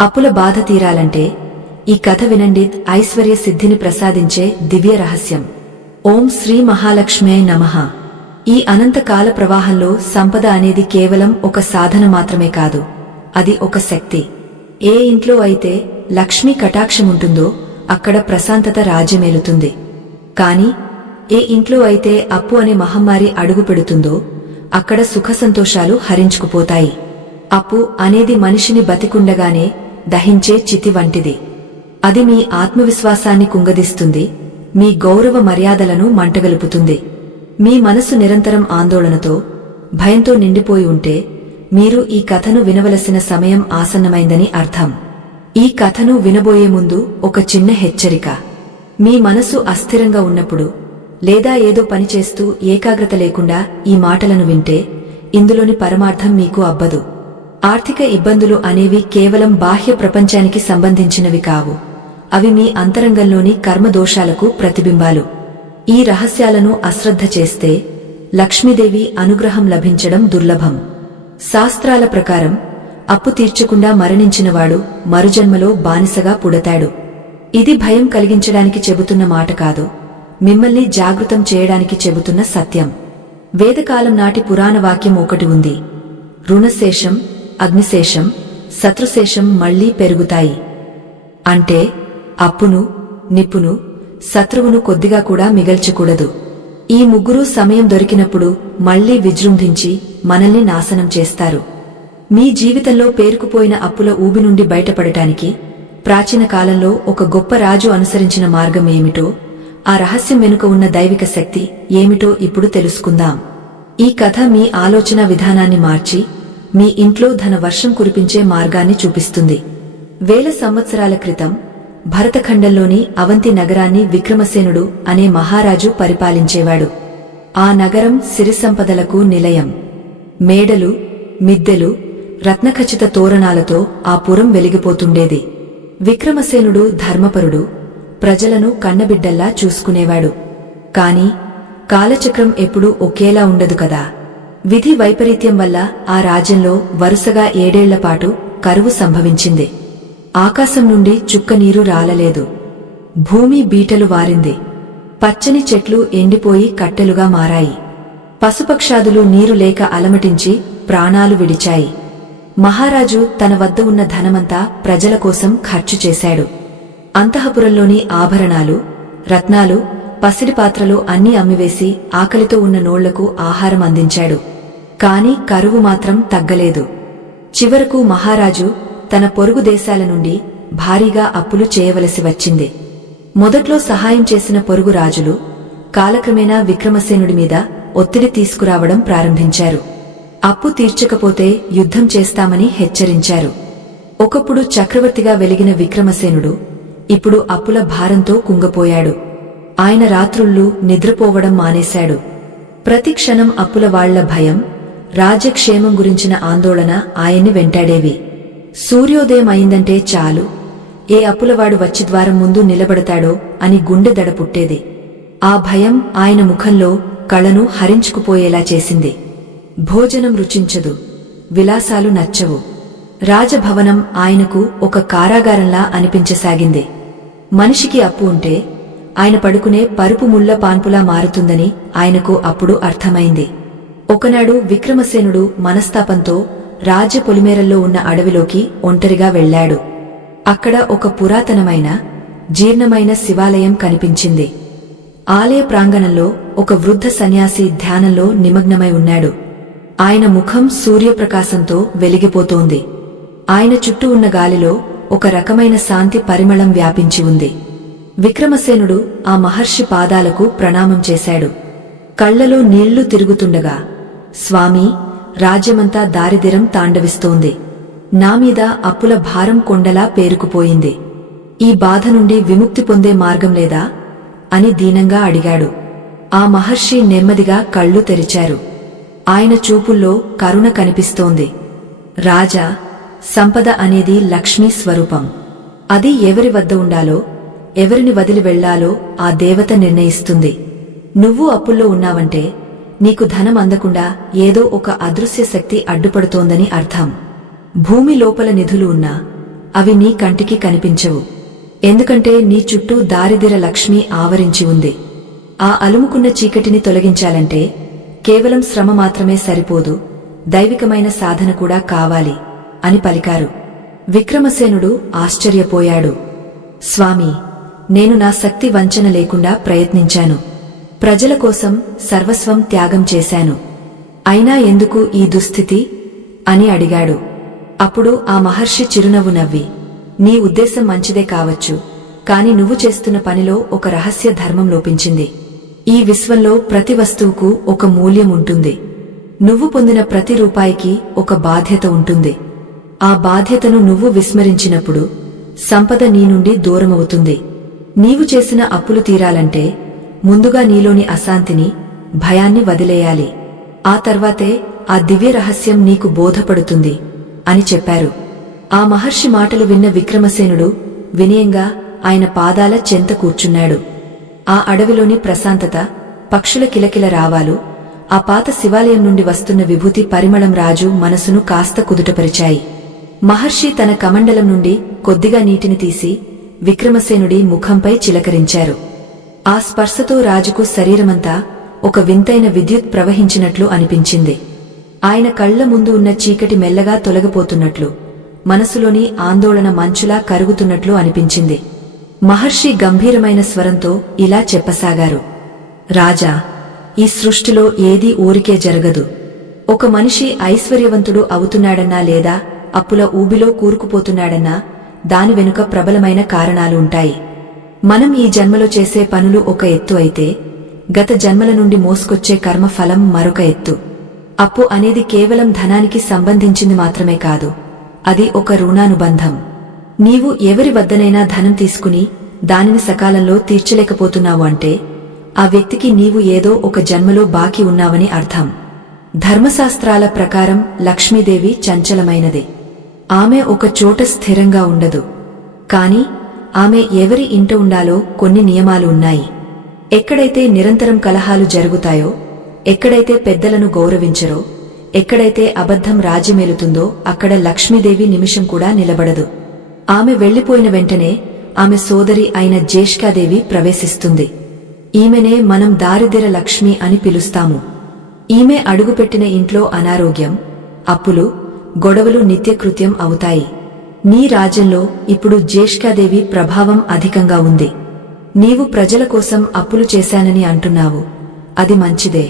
అప్పుల బాధ తీరాలంటే ఈ కథ వినండి. ఐశ్వర్య సిద్ధిని ప్రసాదించే దివ్య రహస్యం. ఓం శ్రీ మహాలక్ష్మ్యై నమః. ఈ అనంతకాల ప్రవాహంలో సంపద అనేది కేవలం ఒక సాధన మాత్రమే కాదు, అది ఒక శక్తి. ఏ ఇంట్లో అయితే లక్ష్మీ కటాక్షముంటుందో అక్కడ ప్రశాంతత రాజ్యమేలుతుంది. కాని ఏ ఇంట్లో అయితే అప్పు అనే మహమ్మారి అడుగు పెడుతుందో అక్కడ సుఖసంతోషాలు హరించుకుపోతాయి. అప్పు అనేది మనిషిని బతికుండగానే దహించే చితి వంటిది. అది మీ ఆత్మవిశ్వాసాన్ని కుంగదీస్తుంది, మీ గౌరవ మర్యాదలను మంటగలుపుతుంది. మీ మనసు నిరంతరం ఆందోళనతో, భయంతో నిండిపోయి ఉంటే మీరు ఈ కథను వినవలసిన సమయం ఆసన్నమైందని అర్థం. ఈ కథను వినబోయే ముందు ఒక చిన్న హెచ్చరిక. మీ మనసు అస్థిరంగా ఉన్నప్పుడు లేదా ఏదో పనిచేస్తూ ఏకాగ్రత లేకుండా ఈ మాటలను వింటే ఇందులోని పరమార్థం మీకు అబ్బదు. ఆర్థిక ఇబ్బందులు అనేవి కేవలం బాహ్య ప్రపంచానికి సంబంధించినవి కావు, అవి మీ అంతరంగంలోని కర్మదోషాలకు ప్రతిబింబాలు. ఈ రహస్యాలను అశ్రద్ధ చేస్తే లక్ష్మీదేవి అనుగ్రహం లభించడం దుర్లభం. శాస్త్రాల ప్రకారం అప్పు తీర్చకుండా మరణించినవాడు మరుజన్మలో బానిసగా పుడతాడు. ఇది భయం కలిగించడానికి చెబుతున్న మాట కాదు, మిమ్మల్ని జాగృతం చేయడానికి చెబుతున్న సత్యం. వేదకాలం నాటి పురాణ వాక్యం ఒకటి ఉంది: రుణశేషం, అగ్నిశేషం, శత్రుశేషం మళ్లీ పెరుగుతాయి. అంటే అప్పును, నిప్పును, శత్రువును కొద్దిగా కూడా మిగల్చకూడదు. ఈ ముగ్గురూ సమయం దొరికినప్పుడు మళ్లీ విజృంభించి మనల్ని నాశనం చేస్తారు. మీ జీవితంలో పేరుకుపోయిన అప్పుల ఊబి నుండి బయటపడటానికి ప్రాచీన కాలంలో ఒక గొప్ప రాజు అనుసరించిన మార్గం ఏమిటో, ఆ రహస్యం వెనుక ఉన్న దైవిక శక్తి ఏమిటో ఇప్పుడు తెలుసుకుందాం. ఈ కథ మీ ఆలోచన విధానాన్ని మార్చి మీ ఇంట్లో ధన వర్షం కురిపించే మార్గాన్ని చూపిస్తుంది. వేల సంవత్సరాల క్రితం భరతఖండంలోని అవంతి నగరాన్ని విక్రమసేనుడు అనే మహారాజు పరిపాలించేవాడు. ఆ నగరం సిరిసంపదలకు నిలయం. మేడలు, మిద్దెలు, రత్నఖచిత తోరణాలతో ఆ పురం వెలిగిపోతుండేది. విక్రమసేనుడు ధర్మపరుడు, ప్రజలను కన్నబిడ్డల్లా చూసుకునేవాడు. కాని కాలచక్రం ఎప్పుడూ ఒకేలా ఉండదు కదా. విధి వైపరీత్యం వల్ల ఆ రాజ్యంలో వరుసగా 7 ఏళ్లపాటు కరువు సంభవించింది. ఆకాశం నుండి చుక్క నీరు రాలలేదు. భూమి బీటలు వారింది. పచ్చని చెట్లు ఎండిపోయి కట్టెలుగా మారాయి. పశుపక్షాదులు నీరు లేక అలమటించి ప్రాణాలు విడిచాయి. మహారాజు తన వద్ద ఉన్న ధనమంతా ప్రజల కోసం ఖర్చు చేశాడు. అంతఃపురంలోని ఆభరణాలు, రత్నాలు, పసిడి పాత్రలు అన్నీ అమ్మివేసి ఆకలితో ఉన్న నోళ్లకు ఆహారం అందించాడు. కాని కరువు మాత్రం తగ్గలేదు. చివరకు మహారాజు తన పొరుగు దేశాల నుండి భారీగా అప్పులు చేయవలసి వచ్చింది. మొదట్లో సహాయం చేసిన పొరుగు రాజులు కాలక్రమేణా విక్రమసేనుడి మీద ఒత్తిడి తీసుకురావడం ప్రారంభించారు. అప్పు తీర్చకపోతే యుద్ధం చేస్తామని హెచ్చరించారు. ఒకప్పుడు చక్రవర్తిగా వెలిగిన విక్రమసేనుడు ఇప్పుడు అప్పుల భారంతో కుంగపోయాడు. ఆయన రాత్రుళ్ళు నిద్రపోవడం మానేశాడు. ప్రతి క్షణం అప్పుల వాళ్ల భయం, రాజ్యక్షేమం గురించిన ఆందోళన ఆయన్ని వెంటాడేవి. సూర్యోదయం అయిందంటే చాలు, ఏ అప్పులవాడు వచ్చి ద్వారం ముందు నిలబడతాడో అని గుండె దడ పుట్టేది. ఆ భయం ఆయన ముఖంలో కళను హరించుకుపోయేలా చేసింది. భోజనం రుచించదు, విలాసాలు నచ్చవు. రాజభవనం ఆయనకు ఒక కారాగారంలా అనిపించసాగింది. మనిషికి అప్పు ఉంటే ఆయన పడుకునే పరుపు ముళ్ల పాన్పులా మారుతుందని ఆయనకు అప్పుడు అర్థమైంది. ఒకనాడు విక్రమసేనుడు మనస్తాపంతో రాజ్య పొలిమేరల్లో ఉన్న అడవిలోకి ఒంటరిగా వెళ్లాడు. అక్కడ ఒక పురాతనమైన, జీర్ణమైన శివాలయం కనిపించింది. ఆలయ ప్రాంగణంలో ఒక వృద్ధ సన్యాసి ధ్యానంలో నిమగ్నమై ఉన్నాడు. ఆయన ముఖం సూర్యప్రకాశంతో వెలిగిపోతోంది. ఆయన చుట్టూ ఉన్న గాలిలో ఒక రకమైన శాంతి పరిమళం వ్యాపించి ఉంది. విక్రమసేనుడు ఆ మహర్షి పాదాలకు ప్రణామం చేశాడు. కళ్లలో నీళ్లు తిరుగుతుండగా, స్వామీ, రాజ్యమంతా దారిద్ర్యం తాండవిస్తోంది. నామీద అప్పుల భారం కొండలా పేరుకుపోయింది. ఈ బాధ నుండి విముక్తి పొందే మార్గం లేదా అని దీనంగా అడిగాడు. ఆ మహర్షి నెమ్మదిగా కళ్ళు తెరిచారు. ఆయన చూపుల్లో కరుణ కనిపిస్తోంది. రాజా, సంపద అనేది లక్ష్మీ స్వరూపం. అది ఎవరి వద్ద ఉండాలో, ఎవరిని వదిలి వెళ్లాలో ఆ దేవత నిర్ణయిస్తుంది. నువ్వు అప్పుల్లో ఉన్నావంటే నీకు ధనం అందకుండా ఏదో ఒక అదృశ్య శక్తి అడ్డుపడుతోందని అర్థం. భూమి లోపల నిధులు ఉన్నా, అవి నీ కంటికి కనిపించవు. ఎందుకంటే నీ చుట్టూ దారిద్ర్య లక్ష్మి ఆవరించి ఉంది. ఆ అలుముకున్న చీకటిని తొలగించాలంటే కేవలం శ్రమ మాత్రమే సరిపోదు, దైవికమైన సాధన కూడా కావాలి అని పలికారు. విక్రమసేనుడు ఆశ్చర్యపోయాడు. స్వామీ, నేను నా శక్తి వంచన లేకుండా ప్రయత్నించాను. ప్రజల కోసం సర్వస్వం త్యాగం చేశాను. అయినా ఎందుకు ఈ దుస్థితి అని అడిగాడు. అప్పుడు ఆ మహర్షి చిరునవ్వు నవ్వి, నీ ఉద్దేశం మంచిదే కావచ్చు, కాని నువ్వు చేస్తున్న పనిలో ఒక రహస్య ధర్మం లోపించింది. ఈ విశ్వంలో ప్రతి వస్తువుకు ఒక మూల్యం ఉంటుంది. నువ్వు పొందిన ప్రతి రూపాయికి ఒక బాధ్యత ఉంటుంది. ఆ బాధ్యతను నువ్వు విస్మరించినప్పుడు సంపద నీ నుండి దూరమవుతుంది. నీవు చేసిన అప్పులు తీరాలంటే ముందుగా నీలోని అశాంతిని, భయాన్ని వదిలేయాలి. ఆ తర్వాతే ఆ దివ్య రహస్యం నీకు బోధపడుతుంది అని చెప్పారు. ఆ మహర్షి మాటలు విన్న విక్రమసేనుడు వినయంగా ఆయన పాదాల చెంత కూర్చున్నాడు. ఆ అడవిలోని ప్రశాంతత, పక్షుల కిలకిల రావాలు, ఆ పాత శివాలయం నుండి వస్తున్న విభూతి పరిమళం రాజు మనసును కాస్త కుదుటపరిచాయి. మహర్షి తన కమండలం నుండి కొద్దిగా నీటిని తీసి విక్రమసేనుడి ముఖంపై చిలకరించారు. ఆ స్పర్శతో రాజుకు శరీరమంతా ఒక వింతైన విద్యుత్ ప్రవహించినట్లు అనిపించింది. ఆయన కళ్ల ముందు ఉన్న చీకటి మెల్లగా తొలగిపోతున్నట్లు, మనసులోని ఆందోళన మంచులా కరుగుతున్నట్లు అనిపించింది. మహర్షి గంభీరమైన స్వరంతో ఇలా చెప్పసాగారు. రాజా, ఈ సృష్టిలో ఏదీ ఊరికే జరగదు. ఒక మనిషి ఐశ్వర్యవంతుడు అవుతున్నాడన్నా లేదా అప్పుల ఊబిలో కూరుకుపోతున్నాడన్నా దాని వెనుక ప్రబలమైన కారణాలు ఉంటాయి. మనం ఈ జన్మలో చేసే పనులు ఒక ఎత్తు అయితే, గత జన్మల నుండి మోసుకొచ్చే కర్మ ఫలం మరొక ఎత్తు. అప్పు అనేది కేవలం ధనానికి సంబంధించింది మాత్రమే కాదు, అది ఒక రుణానుబంధం. నీవు ఎవరి వద్దనైనా ధనం తీసుకుని దానిని సకాలంలో తీర్చలేకపోతున్నావు అంటే ఆ వ్యక్తికి నీవు ఏదో ఒక జన్మలో బాకీ ఉన్నావని అర్థం. ధర్మశాస్త్రాల ప్రకారం లక్ష్మీదేవి చంచలమైనది. ఆమె ఒక చోట స్థిరంగా ఉండదు. కాని ఆమె ఎవరి ఇంట ఉండాలో కొన్ని నియమాలు ఉన్నాయి. ఎక్కడైతే నిరంతరం కలహాలు జరుగుతాయో, ఎక్కడైతే పెద్దలను గౌరవించరో, ఎక్కడైతే అబద్ధం రాజ్యమేలుతుందో అక్కడ లక్ష్మీదేవి నిమిషం కూడా నిలబడదు. ఆమె వెళ్లిపోయిన వెంటనే ఆమె సోదరి అయిన జ్యేష్ఠాదేవి ప్రవేశిస్తుంది. ఈమెనే మనం దారిద్ర్య లక్ష్మి అని పిలుస్తాము. ఈమె అడుగుపెట్టిన ఇంట్లో అనారోగ్యం, అప్పులు, గొడవలు నిత్యకృత్యం అవుతాయి. నీ రాజ్యంలో ఇప్పుడు జ్యేష్ఠాదేవి ప్రభావం అధికంగా ఉంది. నీవు ప్రజల కోసం అప్పులు చేశానని అంటున్నావు, అది మంచిదే.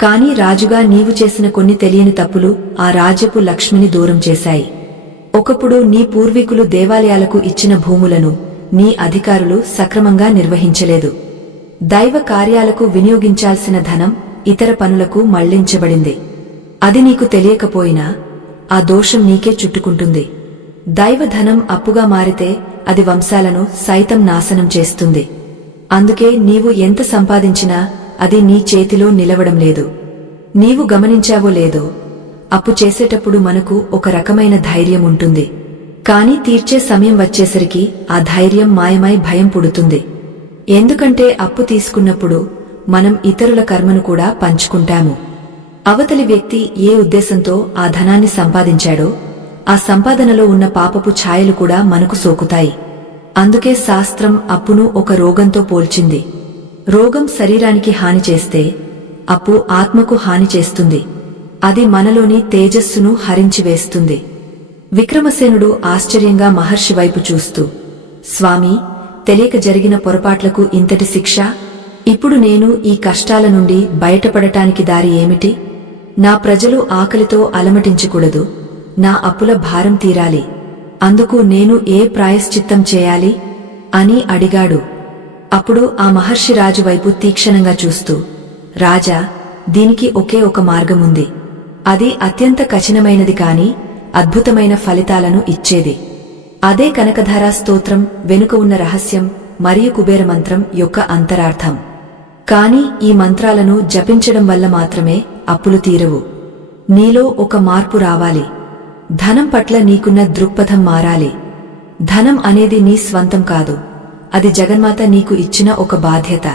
కాని రాజుగా నీవు చేసిన కొన్ని తెలియని తప్పులు ఆ రాజ్యపు లక్ష్మిని దూరం చేశాయి. ఒకప్పుడు నీ పూర్వీకులు దేవాలయాలకు ఇచ్చిన భూములను నీ అధికారులు సక్రమంగా నిర్వహించలేదు. దైవ కార్యాలకు వినియోగించాల్సిన ధనం ఇతర పనులకు మళ్లించబడింది. అది నీకు తెలియకపోయినా ఆ దోషం నీకే చుట్టుకుంటుంది. దైవధనం అప్పుగా మారితే అది వంశాలను సైతం నాశనం చేస్తుంది. అందుకే నీవు ఎంత సంపాదించినా అది నీ చేతిలో నిలవడం లేదు. నీవు గమనించావో లేదో, అప్పు చేసేటప్పుడు మనకు ఒక రకమైన ధైర్యం ఉంటుంది. కాని తీర్చే సమయం వచ్చేసరికి ఆ ధైర్యం మాయమై భయం పుడుతుంది. ఎందుకంటే అప్పు తీసుకున్నప్పుడు మనం ఇతరుల కర్మను కూడా పంచుకుంటాము. అవతలి వ్యక్తి ఏ ఉద్దేశంతో ఆ ధనాన్ని సంపాదించాడో ఆ సంపాదనలో ఉన్న పాపపు ఛాయలు కూడా మనకు సోకుతాయి. అందుకే శాస్త్రం అప్పును ఒక రోగంతో పోల్చింది. రోగం శరీరానికి హాని చేస్తే అప్పు ఆత్మకు హాని చేస్తుంది. అది మనలోని తేజస్సును హరించివేస్తుంది. విక్రమసేనుడు ఆశ్చర్యంగా మహర్షి వైపు చూస్తూ, స్వామీ, తెలియక జరిగిన పొరపాట్లకు ఇంతటి శిక్ష? ఇప్పుడు నేను ఈ కష్టాల నుండి బయటపడటానికి దారి ఏమిటి? నా ప్రజలు ఆకలితో అలమటించకూడదు, నా అప్పుల భారం తీరాలి. అందుకు నేను ఏ ప్రాయశ్చిత్తం చేయాలి అని అడిగాడు. అప్పుడు ఆ మహర్షి రాజు వైపు తీక్షణంగా చూస్తూ, రాజా, దీనికి ఒకే ఒక మార్గముంది. అది అత్యంత కఠినమైనది కాని అద్భుతమైన ఫలితాలను ఇచ్చేది. అదే కనకధారా స్తోత్రం వెనుక ఉన్న రహస్యం మరియు కుబేర మంత్రం యొక్క అంతరార్థం. కాని ఈ మంత్రాలను జపించడం వల్ల మాత్రమే అప్పులు తీరవు. నీలో ఒక మార్పు రావాలి. ధనం పట్ల నీకున్న దృక్పథం మారాలి. ధనం అనేది నీ స్వంతం కాదు, అది జగన్మాత నీకు ఇచ్చిన ఒక బాధ్యత.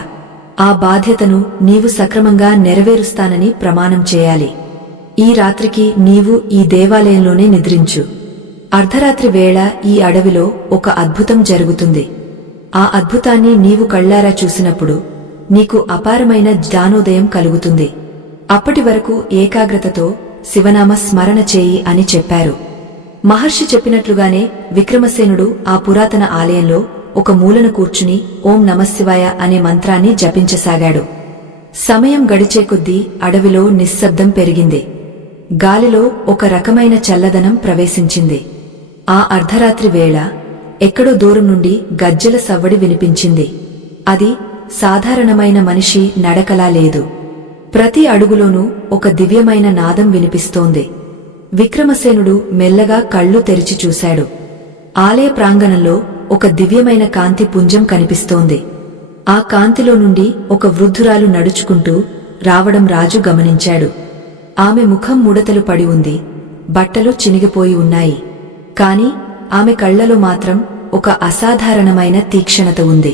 ఆ బాధ్యతను నీవు సక్రమంగా నెరవేరుస్తానని ప్రమాణం చేయాలి. ఈ రాత్రికి నీవు ఈ దేవాలయంలోనే నిద్రించు. అర్ధరాత్రి వేళ ఈ అడవిలో ఒక అద్భుతం జరుగుతుంది. ఆ అద్భుతాన్ని నీవు కళ్ళారా చూసినప్పుడు నీకు అపారమైన జ్ఞానోదయం కలుగుతుంది. అప్పటి వరకు ఏకాగ్రతతో శివనామ స్మరణ చేయి అని చెప్పారు. మహర్షి చెప్పినట్లుగానే విక్రమసేనుడు ఆ పురాతన ఆలయంలో ఒక మూలన కూర్చుని ఓం నమఃశివాయ అనే మంత్రాన్ని జపించసాగాడు. సమయం గడిచే కొద్దీ అడవిలో నిశ్శబ్దం పెరిగింది. గాలిలో ఒక రకమైన చల్లదనం ప్రవేశించింది. ఆ అర్ధరాత్రి వేళ ఎక్కడో దూరం నుండి గజ్జెల సవ్వడి వినిపించింది. అది సాధారణమైన మనిషి నడకలా లేదు. ప్రతి అడుగులోనూ ఒక దివ్యమైన నాదం వినిపిస్తోంది. విక్రమసేనుడు మెల్లగా కళ్ళు తెరిచి చూశాడు. ఆలయ ప్రాంగణంలో ఒక దివ్యమైన కాంతి పుంజం కనిపిస్తోంది. ఆ కాంతిలో నుండి ఒక వృద్ధురాలు నడుచుకుంటూ రావడం రాజు గమనించాడు. ఆమె ముఖం ముడతలు పడి ఉంది, బట్టలు చినిగిపోయి ఉన్నాయి. కాని ఆమె కళ్లలో మాత్రం ఒక అసాధారణమైన తీక్షణత ఉంది.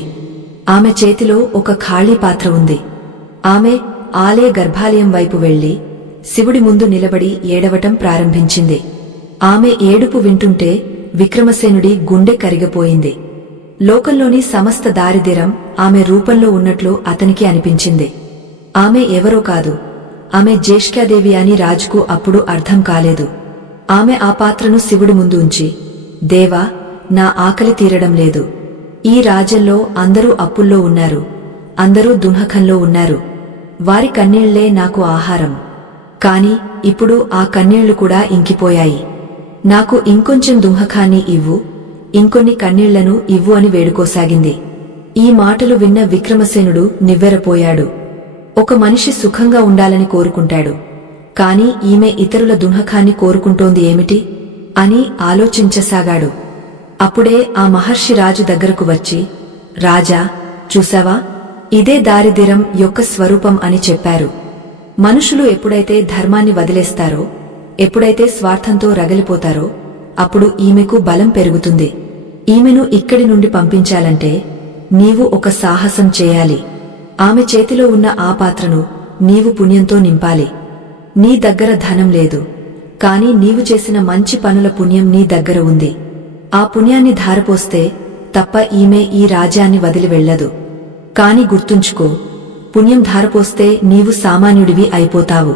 ఆమె చేతిలో ఒక ఖాళీ పాత్ర ఉంది. ఆమె ఆలయ గర్భాలయం వైపు వెళ్లి శివుడి ముందు నిలబడి ఏడవటం ప్రారంభించింది. ఆమె ఏడుపు వింటుంటే విక్రమసేనుడి గుండె కరిగిపోయింది. లోకంలోని సమస్త దారిద్ర్యం ఆమె రూపంలో ఉన్నట్లు అతనికి అనిపించింది. ఆమె ఎవరో కాదు, ఆమె జ్యేష్ఠాదేవి అని రాజుకు అప్పుడు అర్థం కాలేదు. ఆమె ఆ పాత్రను శివుడి ముందు ఉంచి, దేవా, నా ఆకలి తీరడం లేదు. ఈ రాజ్యంలో అందరూ అప్పుల్లో ఉన్నారు, అందరూ దుఃఖంలో ఉన్నారు. వారి కన్నీళ్లే నాకు ఆహారం. కాని ఇప్పుడు ఆ కన్నీళ్లు కూడా ఇంకిపోయాయి. నాకు ఇంకొంచెం దుఃఖాన్ని ఇవ్వు, ఇంకొన్ని కన్నీళ్లను ఇవ్వు అని వేడుకోసాగింది. ఈ మాటలు విన్న విక్రమసేనుడు నివ్వెరపోయాడు. ఒక మనిషి సుఖంగా ఉండాలని కోరుకుంటాడు, కాని ఈమె ఇతరుల దుఃఖాన్ని కోరుకుంటోంది ఏమిటి అని ఆలోచించసాగాడు. అప్పుడే ఆ మహర్షి రాజు దగ్గరకు వచ్చి, రాజా, చూసావా, ఇదే దారిద్ర్యం యొక్క స్వరూపం అని చెప్పారు. మనుషులు ఎప్పుడైతే ధర్మాన్ని వదిలేస్తారో, ఎప్పుడైతే స్వార్థంతో రగిలిపోతారో అప్పుడు ఈమెకు బలం పెరుగుతుంది. ఈమెను ఇక్కడి నుండి పంపించాలంటే నీవు ఒక సాహసం చేయాలి. ఆమె చేతిలో ఉన్న ఆ పాత్రను నీవు పుణ్యంతో నింపాలి. నీ దగ్గర ధనం లేదు, కాని నీవు చేసిన మంచి పనుల పుణ్యం నీ దగ్గర ఉంది. ఆ పుణ్యాన్ని ధారపోస్తే తప్ప ఈమె ఈ రాజ్యాన్ని వదిలి వెళ్లదు. కాని గుర్తుంచుకో, పుణ్యం ధారపోస్తే నీవు సామాన్యుడివి అయిపోతావు.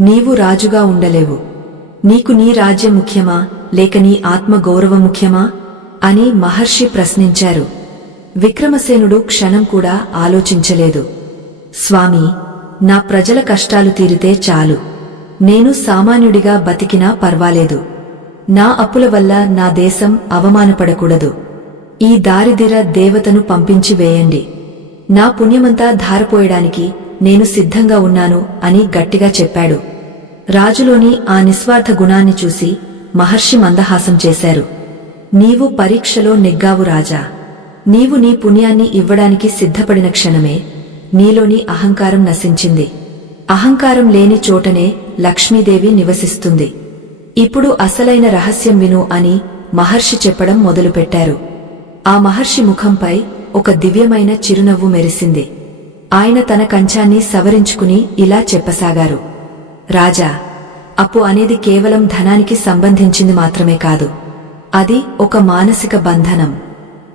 నీవు రాజుగా ఉండలేవు. నీకు నీ రాజ్యం ముఖ్యమా, లేక నీ ఆత్మ గౌరవం ముఖ్యమా అని మహర్షి ప్రశ్నించారు. విక్రమసేనుడు క్షణం కూడా ఆలోచించలేదు. స్వామీ, నా ప్రజల కష్టాలు తీరితే చాలు. నేను సామాన్యుడిగా బతికినా పర్వాలేదు. నా అప్పుల వల్ల నా దేశం అవమానపడకూడదు. ఈ దారిద్ర్య దేవతను పంపించి వేయండి. నా పుణ్యమంతా ధారపోయడానికి నేను సిద్ధంగా ఉన్నాను అని గట్టిగా చెప్పాడు. రాజులోని ఆ నిస్వార్థ గుణాన్ని చూసి మహర్షి మందహాసం చేశారు. నీవు పరీక్షలో నెగ్గావు రాజా. నీవు నీ పుణ్యాన్ని ఇవ్వడానికి సిద్ధపడిన క్షణమే నీలోని అహంకారం నశించింది. అహంకారం లేని చోటనే లక్ష్మీదేవి నివసిస్తుంది. ఇప్పుడు అసలైన రహస్యం విను అని మహర్షి చెప్పడం మొదలుపెట్టారు. ఆ మహర్షి ముఖంపై ఒక దివ్యమైన చిరునవ్వు మెరిసింది. ఆయన తన కంచాన్ని సవరించుకుని ఇలా చెప్పసాగారు. రాజా, అప్పు అనేది కేవలం ధనానికి సంబంధించింది మాత్రమే కాదు. అది ఒక మానసిక బంధనం.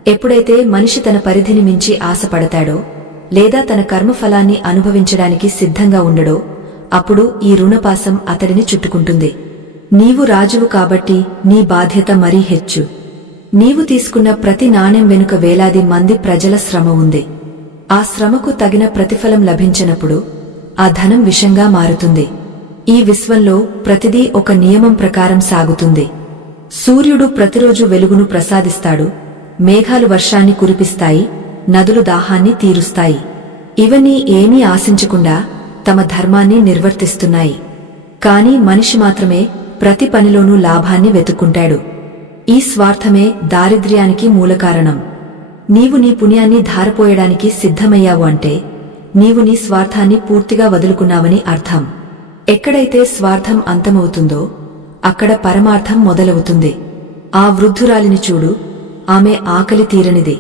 ఎప్పుడైతే మనిషి తన పరిధిని మించి ఆశపడతాడో, లేదా తన కర్మఫలాన్ని అనుభవించడానికి సిద్ధంగా ఉండడో, అప్పుడు ఈ రుణపాసం అతడిని చుట్టుకుంటుంది. నీవు రాజువు కాబట్టి నీ బాధ్యత మరీ హెచ్చు. నీవు తీసుకున్న ప్రతి నాణెం వెనుక వేలాది మంది ప్రజల శ్రమ ఉంది. ఆ శ్రమకు తగిన ప్రతిఫలం లభించినప్పుడు ఆ ధనం విషంగా మారుతుంది. ఈ విశ్వంలో ప్రతిదీ ఒక నియమం ప్రకారం సాగుతుంది. సూర్యుడు ప్రతిరోజు వెలుగును ప్రసాదిస్తాడు, మేఘాలు వర్షాన్ని కురిపిస్తాయి, నదులు దాహాన్ని తీరుస్తాయి. ఇవన్నీ ఏమీ ఆశించకుండా తమ ధర్మాన్ని నిర్వర్తిస్తున్నాయి. కాని మనిషి మాత్రమే ప్రతి పనిలోనూ లాభాన్ని వెతుక్కుంటాడు. ఈ స్వార్థమే దారిద్ర్యానికి మూలకారణం. నీవు నీ పుణ్యాన్ని ధారపోయడానికి సిద్ధమయ్యావు అంటే నీవు నీ స్వార్థాన్ని పూర్తిగా వదులుకున్నావని అర్థం. ఎక్కడైతే స్వార్థం అంతమవుతుందో అక్కడ పరమార్థం మొదలవుతుంది. ఆ వృద్ధురాలిని చూడు, ఆమె ఆకలి తీరనిది.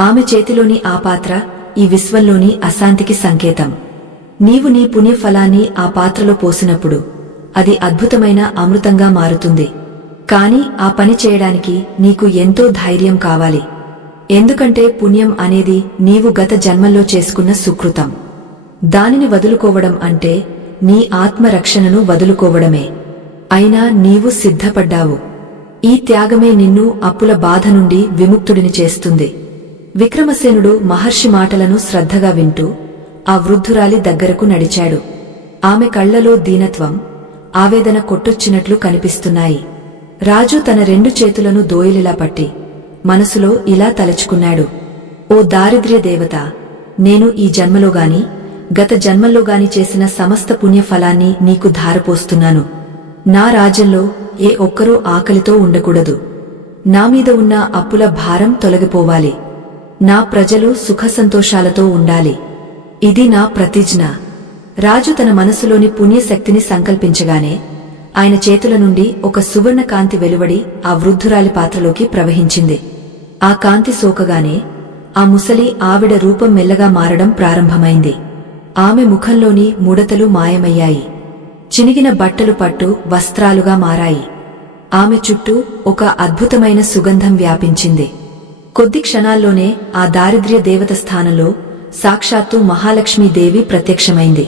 ఆమె చేతిలోని ఆ పాత్ర ఈ విశ్వంలోని అశాంతికి సంకేతం. నీవు నీ పుణ్యఫలాన్ని ఆ పాత్రలో పోసినప్పుడు అది అద్భుతమైన అమృతంగా మారుతుంది. కాని ఆ పని చేయడానికి నీకు ఎంతో ధైర్యం కావాలి. ఎందుకంటే పుణ్యం అనేది నీవు గత జన్మల్లో చేసుకున్న సుకృతం. దానిని వదులుకోవడం అంటే నీ ఆత్మరక్షణను వదులుకోవడమే. అయినా నీవు సిద్ధపడ్డావు. ఈ త్యాగమే నిన్ను అప్పుల బాధ నుండి విముక్తుడిని చేస్తుంది. విక్రమసేనుడు మహర్షి మాటలను శ్రద్ధగా వింటూ ఆ వృద్ధురాలి దగ్గరకు నడిచాడు. ఆమె కళ్లలో దీనత్వం, ఆవేదన కొట్టొచ్చినట్లు కనిపిస్తున్నాయి. రాజు తన 2 చేతులను దోయిలిలా పట్టి మనసులో ఇలా తలచుకున్నాడు. ఓ దారిద్ర్య దేవత, నేను ఈ జన్మలోగాని గత జన్మల్లోగాని చేసిన సమస్త పుణ్యఫలాన్ని నీకు ధారపోస్తున్నాను. నా రాజ్యంలో ఏ ఒక్కరూ ఆకలితో ఉండకూడదు. నా మీద ఉన్న అప్పుల భారం తొలగిపోవాలి. నా ప్రజలు సుఖసంతోషాలతో ఉండాలి. ఇది నా ప్రతిజ్ఞ. రాజు తన మనసులోని పుణ్యశక్తిని సంకల్పించగానే ఆయన చేతుల నుండి ఒక సువర్ణ కాంతి వెలువడి ఆ వృద్ధురాలి పాత్రలోకి ప్రవహించింది. ఆ కాంతి సోకగానే ఆ ముసలి ఆవిడ రూపం మెల్లగా మారడం ప్రారంభమైంది. ఆమె ముఖంలోని ముడతలు మాయమయ్యాయి. చినిగిన బట్టలు పట్టు వస్త్రాలుగా మారాయి. ఆమె చుట్టూ ఒక అద్భుతమైన సుగంధం వ్యాపించింది. కొద్ది క్షణాల్లోనే ఆ దారిద్ర్య దేవత స్థానంలో సాక్షాత్తు మహాలక్ష్మీదేవి ప్రత్యక్షమైంది.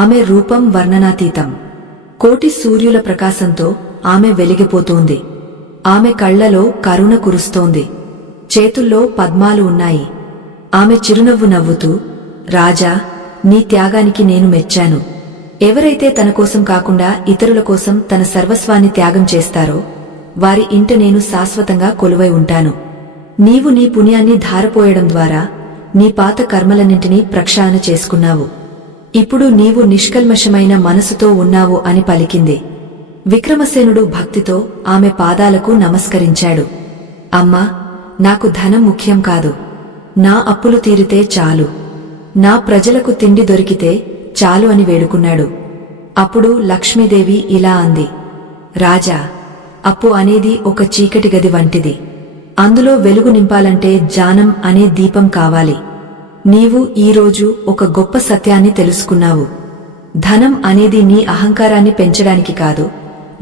ఆమె రూపం వర్ణనాతీతం. కోటి సూర్యుల ప్రకాశంతో ఆమె వెలిగిపోతోంది. ఆమె కళ్లలో కరుణ కురుస్తోంది. చేతుల్లో పద్మాలు ఉన్నాయి. ఆమె చిరునవ్వు నవ్వుతూ, రాజా, నీ త్యాగానికి నేను మెచ్చాను. ఎవరైతే తన కోసం కాకుండా ఇతరుల కోసం తన సర్వస్వాన్ని త్యాగం చేస్తారో వారి ఇంట నేను శాశ్వతంగా కొలువై ఉంటాను. నీవు నీ పుణ్యాన్ని ధారపోయడం ద్వారా నీ పాత కర్మలన్నింటినీ ప్రక్షాళన చేసుకున్నావు. ఇప్పుడు నీవు నిష్కల్మషమైన మనసుతో ఉన్నావు అని పలికింది. విక్రమసేనుడు భక్తితో ఆమె పాదాలకు నమస్కరించాడు. అమ్మా, నాకు ధనం ముఖ్యం కాదు. నా అప్పులు తీరితే చాలు. నా ప్రజలకు తిండి దొరికితే చాలు అని వేడుకున్నాడు. అప్పుడు లక్ష్మీదేవి ఇలా అంది, రాజా, అప్పు అనేది ఒక చీకటి గది వంటిది. అందులో వెలుగు నింపాలంటే జ్ఞానం అనే దీపం కావాలి. నీవు ఈరోజు ఒక గొప్ప సత్యాన్ని తెలుసుకున్నావు. ధనం అనేది నీ అహంకారాన్ని పెంచడానికి కాదు,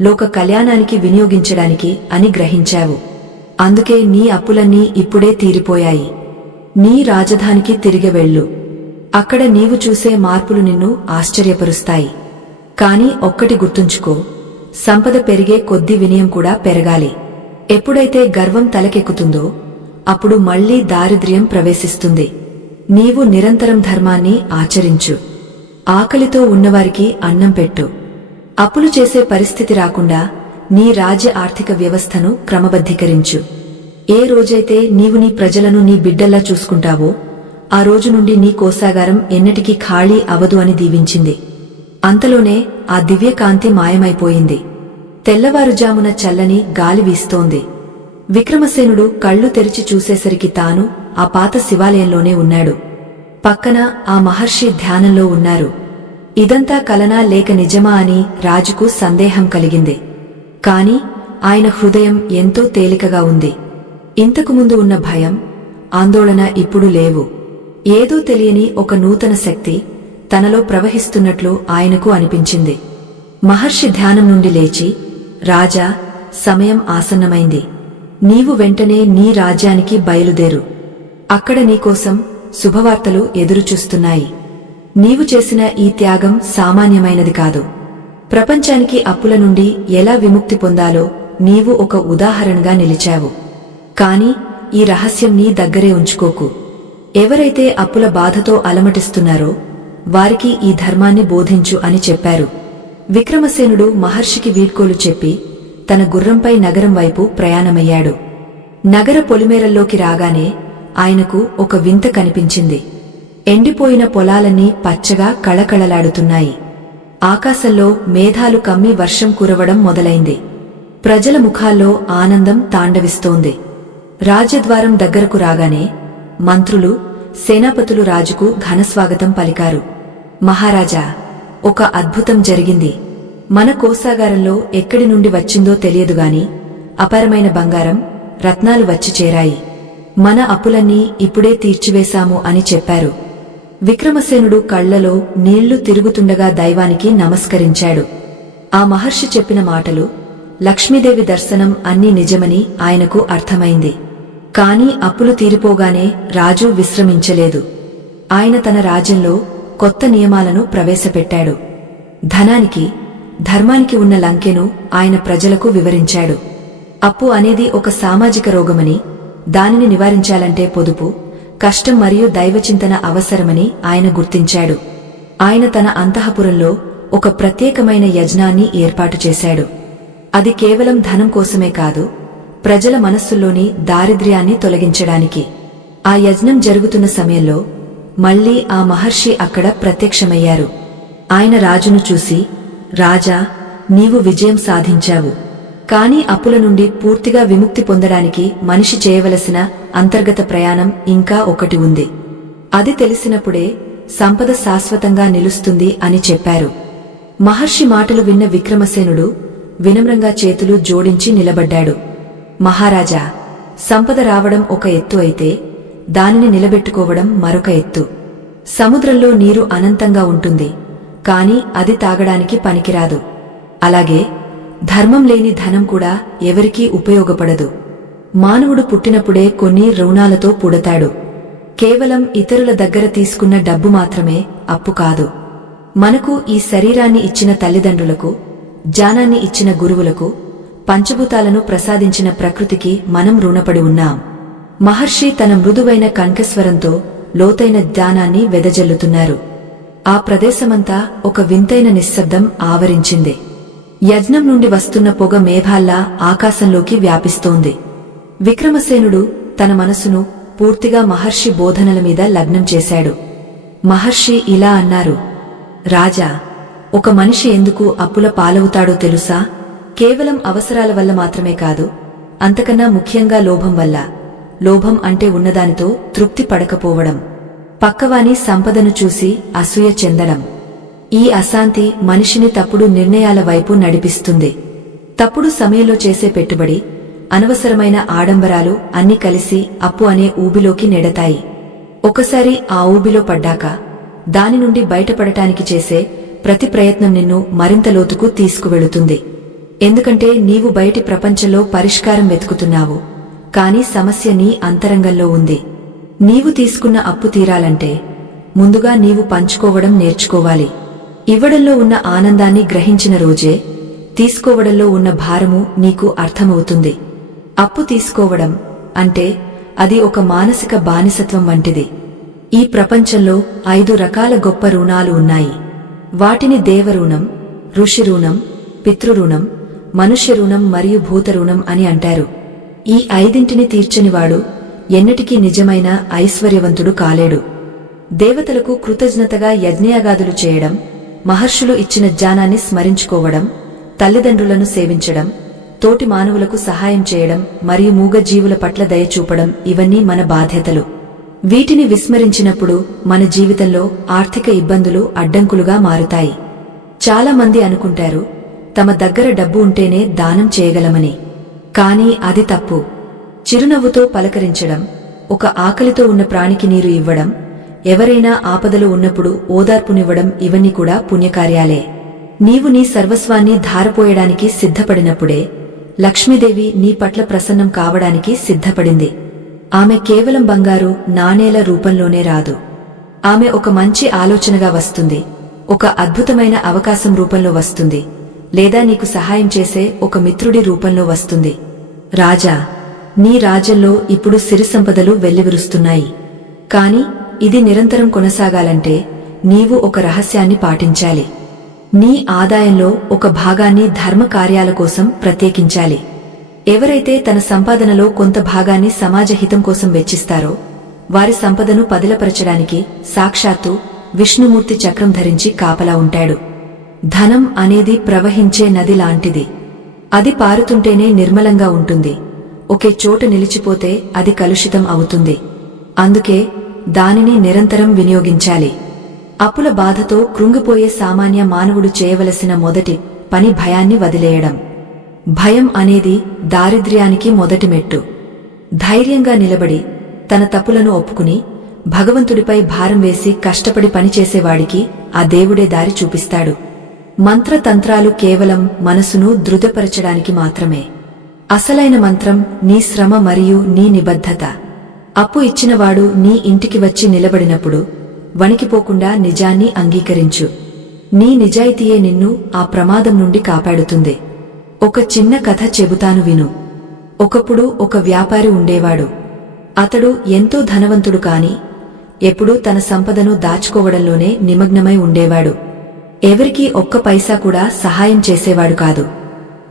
లోక కళ్యాణానికి వినియోగించడానికి అని గ్రహించావు. అందుకే నీ అప్పులన్నీ ఇప్పుడే తీరిపోయాయి. నీ రాజధానికి తిరిగి వెళ్ళు. అక్కడ నీవు చూసే మార్పులు నిన్ను ఆశ్చర్యపరుస్తాయి. కాని ఒక్కటి గుర్తుంచుకో, సంపద పెరిగే కొద్ది వినయం కూడా పెరగాలి. ఎప్పుడైతే గర్వం తలకెక్కుతుందో అప్పుడు మళ్లీ దారిద్ర్యం ప్రవేశిస్తుంది. నీవు నిరంతరం ధర్మాన్ని ఆచరించు. ఆకలితో ఉన్నవారికి అన్నం పెట్టు. అప్పులు చేసే పరిస్థితి రాకుండా నీ రాజ్య ఆర్థిక వ్యవస్థను క్రమబద్ధీకరించు. ఏ రోజైతే నీవు నీ ప్రజలను నీ బిడ్డల్లా చూసుకుంటావో ఆ రోజు నుండి నీ కోశాగారం ఎన్నటికీ ఖాళీ అవదు అని దీవించింది. అంతలోనే ఆ దివ్యకాంతి మాయమైపోయింది. తెల్లవారుజామున చల్లని గాలి వీస్తోంది. విక్రమసేనుడు కళ్ళు తెరిచి చూసేసరికి తాను ఆ పాత శివాలయంలోనే ఉన్నాడు. పక్కన ఆ మహర్షి ధ్యానంలో ఉన్నారు. ఇదంతా కలనా లేక నిజమా అని రాజుకు సందేహం కలిగింది. కాని ఆయన హృదయం ఎంతో తేలికగా ఉంది. ఇంతకుముందు ఉన్న భయం, ఆందోళన ఇప్పుడు లేవు. ఏదో తెలియని ఒక నూతన శక్తి తనలో ప్రవహిస్తున్నట్లు ఆయనకు అనిపించింది. మహర్షి ధ్యానం నుండి లేచి, రాజా, సమయం ఆసన్నమైంది. నీవు వెంటనే నీ రాజ్యానికి బయలుదేరు. అక్కడ నీకోసం శుభవార్తలు ఎదురుచూస్తున్నాయి. నీవు చేసిన ఈ త్యాగం సామాన్యమైనది కాదు. ప్రపంచానికి అప్పుల నుండి ఎలా విముక్తి పొందాలో నీవు ఒక ఉదాహరణగా నిలిచావు. కాని ఈ రహస్యం నీ దగ్గరే ఉంచుకోకు. ఎవరైతే అప్పుల బాధతో అలమటిస్తున్నారో వారికి ఈ ధర్మాన్ని బోధించు అని చెప్పారు. విక్రమసేనుడు మహర్షికి వీడ్కోలు చెప్పి తన గుర్రంపై నగరం వైపు ప్రయాణమయ్యాడు. నగర పొలిమేరల్లోకి రాగానే ఆయనకు ఒక వింత కనిపించింది. ఎండిపోయిన పొలాలన్నీ పచ్చగా కళకళలాడుతున్నాయి. ఆకాశంలో మేఘాలు కమ్మి వర్షం కురవడం మొదలైంది. ప్రజల ముఖాల్లో ఆనందం తాండవిస్తోంది. రాజద్వారం దగ్గరకు రాగానే మంత్రులు, సేనాపతులు రాజుకు ఘనస్వాగతం పలికారు. మహారాజా, ఒక అద్భుతం జరిగింది. మన కోశాగారంలో ఎక్కడి నుండి వచ్చిందో తెలియదుగాని అపారమైన బంగారం, రత్నాలు వచ్చి చేరాయి. మన అప్పులన్నీ ఇప్పుడే తీర్చివేశాము అని చెప్పారు. విక్రమసేనుడు కళ్లలో నీళ్లు తిరుగుతుండగా దైవానికి నమస్కరించాడు. ఆ మహర్షి చెప్పిన మాటలు లక్ష్మీదేవి దర్శనం అన్నీ నిజమని ఆయనకు అర్థమైంది. కాని అప్పులు తీరిపోగానే రాజు విశ్రమించలేదు. ఆయన తన రాజ్యంలో కొత్త నియమాలను ప్రవేశపెట్టాడు. ధనానికి, ధర్మానికి ఉన్న లంకెను ఆయన ప్రజలకు వివరించాడు. అప్పు అనేది ఒక సామాజిక రోగమని, దానిని నివారించాలంటే పొదుపు, కష్టం మరియు దైవచింతన అవసరమని ఆయన గుర్తించాడు. ఆయన తన అంతఃపురంలో ఒక ప్రత్యేకమైన యజ్ఞాన్ని ఏర్పాటు చేశాడు. అది కేవలం ధనం కోసమే కాదు, ప్రజల మనస్సుల్లోని దారిద్ర్యాన్ని తొలగించడానికి. ఆ యజ్ఞం జరుగుతున్న సమయంలో మళ్లీ ఆ మహర్షి అక్కడ ప్రత్యక్షమయ్యారు. ఆయన రాజును చూసి, రాజా, నీవు విజయం సాధించావు. కాని అప్పుల నుండి పూర్తిగా విముక్తి పొందడానికి మనిషి చేయవలసిన అంతర్గత ప్రయాణం ఇంకా ఒకటి ఉంది. అది తెలిసినప్పుడే సంపద శాశ్వతంగా నిలుస్తుంది అని చెప్పారు. మహర్షి మాటలు విన్న విక్రమసేనుడు వినమ్రంగా చేతులు జోడించి నిలబడ్డాడు. మహారాజా, సంపద రావడం ఒక ఎత్తు అయితే, దానిని నిలబెట్టుకోవడం మరొక ఎత్తు. సముద్రంలో నీరు అనంతంగా ఉంటుంది, కాని అది తాగడానికి పనికిరాదు. అలాగే ధర్మం లేని ధనం కూడా ఎవరికీ ఉపయోగపడదు. మానవుడు పుట్టినప్పుడే కొన్ని రుణాలతో పుడతాడు. కేవలం ఇతరుల దగ్గర తీసుకున్న డబ్బు మాత్రమే అప్పు కాదు. మనకు ఈ శరీరాన్ని ఇచ్చిన తల్లిదండ్రులకు, జ్ఞానాన్ని ఇచ్చిన గురువులకు, పంచభూతాలను ప్రసాదించిన ప్రకృతికి మనం రుణపడి ఉన్నాం. మహర్షి తన మృదువైన కంఠస్వరంతో లోతైన జ్ఞానాన్ని వెదజల్లుతున్నారు. ఆ ప్రదేశమంతా ఒక వింతైన నిశ్శబ్దం ఆవరించింది. యజ్ఞం నుండి వస్తున్న పొగ మేఘాల్లా ఆకాశంలోకి వ్యాపిస్తోంది. విక్రమసేనుడు తన మనసును పూర్తిగా మహర్షి బోధనల మీద లగ్నం చేశాడు. మహర్షి ఇలా అన్నారు, రాజా, ఒక మనిషి ఎందుకు అప్పుల పాలవుతాడో తెలుసా? కేవలం అవసరాల వల్ల మాత్రమే కాదు, అంతకన్నా ముఖ్యంగా లోభం వల్ల. లోభం అంటే ఉన్నదానితో తృప్తి పడకపోవడం, పక్కవాని సంపదను చూసి అసూయ చెందడం. ఈ అశాంతి మనిషిని తప్పుడు నిర్ణయాల వైపు నడిపిస్తుంది. తప్పుడు సమయంలో చేసే పెట్టుబడి, అనవసరమైన ఆడంబరాలు అన్నీ కలిసి అప్పు అనే ఊబిలోకి నెడతాయి. ఒకసారి ఆ ఊబిలో పడ్డాక దాని నుండి బయటపడటానికి చేసే ప్రతి ప్రయత్నం నిన్ను మరింత లోతుకు తీసుకువెళుతుంది. ఎందుకంటే నీవు బయటి ప్రపంచంలో పరిష్కారం వెతుకుతున్నావు, కాని సమస్య నీ అంతరంగంలో ఉంది. నీవు తీసుకున్న అప్పు తీరాలంటే ముందుగా నీవు పంచుకోవడం నేర్చుకోవాలి. ఇవ్వడంలో ఉన్న ఆనందాన్ని గ్రహించిన రోజే తీసుకోవడంలో ఉన్న భారము నీకు అర్థమవుతుంది. అప్పు తీసుకోవడం అంటే అది ఒక మానసిక బానిసత్వం వంటిది. ఈ ప్రపంచంలో 5 రకాల గొప్ప రుణాలు ఉన్నాయి. వాటిని దేవరుణం, ఋషి రుణం, పితృరుణం, మనుష్య రుణం మరియు భూత రుణం అని అంటారు. ఈ 5ంటిని తీర్చనివాడు ఎన్నటికీ నిజమైన ఐశ్వర్యవంతుడు కాలేడు. దేవతలకు కృతజ్ఞతగా యజ్ఞయాగాదులు చేయడం, మహర్షులు ఇచ్చిన జ్ఞానాన్ని స్మరించుకోవడం, తల్లిదండ్రులను సేవించడం, తోటి మానవులకు సహాయం చేయడం మరియు మూగజీవుల పట్ల దయ చూపడం ఇవన్నీ మన బాధ్యతలు. వీటిని విస్మరించినప్పుడు మన జీవితంలో ఆర్థిక ఇబ్బందులు అడ్డంకులుగా మారుతాయి. చాలా మంది అనుకుంటారు తమ దగ్గర డబ్బు ఉంటేనే దానం చేయగలమని. కానీ అది తప్పు. చిరునవ్వుతో పలకరించడం, ఒక ఆకలితో ఉన్న ప్రాణికి నీరు ఇవ్వడం, ఎవరైనా ఆపదలో ఉన్నప్పుడు ఓదార్పునివ్వడం ఇవన్నీ కూడా పుణ్యకార్యాలే. నీవు నీ సర్వస్వాన్ని ధారపోయడానికి సిద్ధపడినప్పుడే లక్ష్మీదేవి నీ పట్ల ప్రసన్నం కావడానికి సిద్ధపడింది. ఆమె కేవలం బంగారు నాణేల రూపంలోనే రాదు. ఆమె ఒక మంచి ఆలోచనగా వస్తుంది, ఒక అద్భుతమైన అవకాశం రూపంలో వస్తుంది, లేదా నీకు సహాయం చేసే ఒక మిత్రుడి రూపంలో వస్తుంది. రాజా, నీ రాజ్యంలో ఇప్పుడు సిరి సంపదలు వెల్లివిరుస్తున్నాయి. కాని ఇది నిరంతరం కొనసాగాలంటే నీవు ఒక రహస్యాన్ని పాటించాలి. నీ ఆదాయంలో ఒక భాగాన్ని ధర్మ కార్యాల కోసం ప్రత్యేకించాలి. ఎవరైతే తన సంపాదనలో కొంత భాగాన్ని సమాజ హితం కోసం వెచ్చిస్తారో వారి సంపదను పదిలపరచడానికి సాక్షాత్తు విష్ణుమూర్తి చక్రం ధరించి కాపలా ఉంటాడు. ధనం అనేది ప్రవహించే నది లాంటిది. అది పారుతుంటేనే నిర్మలంగా ఉంటుంది. ఒకే చోట నిలిచిపోతే అది కలుషితం అవుతుంది. అందుకే దానిని నిరంతరం వినియోగించాలి. అప్పుల బాధతో కృంగిపోయే సామాన్య మానవుడు చేయవలసిన మొదటి పని భయాన్ని వదిలేయడం. భయం అనేది దారిద్ర్యానికి మొదటి మెట్టు. ధైర్యంగా నిలబడి తన తప్పులను ఒప్పుకుని భగవంతుడిపై భారం వేసి కష్టపడి పనిచేసేవాడికి ఆ దేవుడే దారి చూపిస్తాడు. మంత్రతంత్రాలు కేవలం మనసును దృఢపరచడానికి మాత్రమే. అసలైన మంత్రం నీ శ్రమ మరియు నీ నిబద్ధత. అప్పు ఇచ్చినవాడు నీ ఇంటికి వచ్చి నిలబడినప్పుడు వణికిపోకుండా నిజాన్ని అంగీకరించు. నీ నిజాయితీయే నిన్ను ఆ ప్రమాదం నుండి కాపాడుతుంది. ఒక చిన్న కథ చెబుతాను విను. ఒకప్పుడు ఒక వ్యాపారి ఉండేవాడు. అతడు ఎంతో ధనవంతుడు కాని ఎప్పుడూ తన సంపదను దాచుకోవడంలోనే నిమగ్నమై ఉండేవాడు. ఎవరికీ ఒక్క పైసా కూడా సహాయం చేసేవాడు కాదు.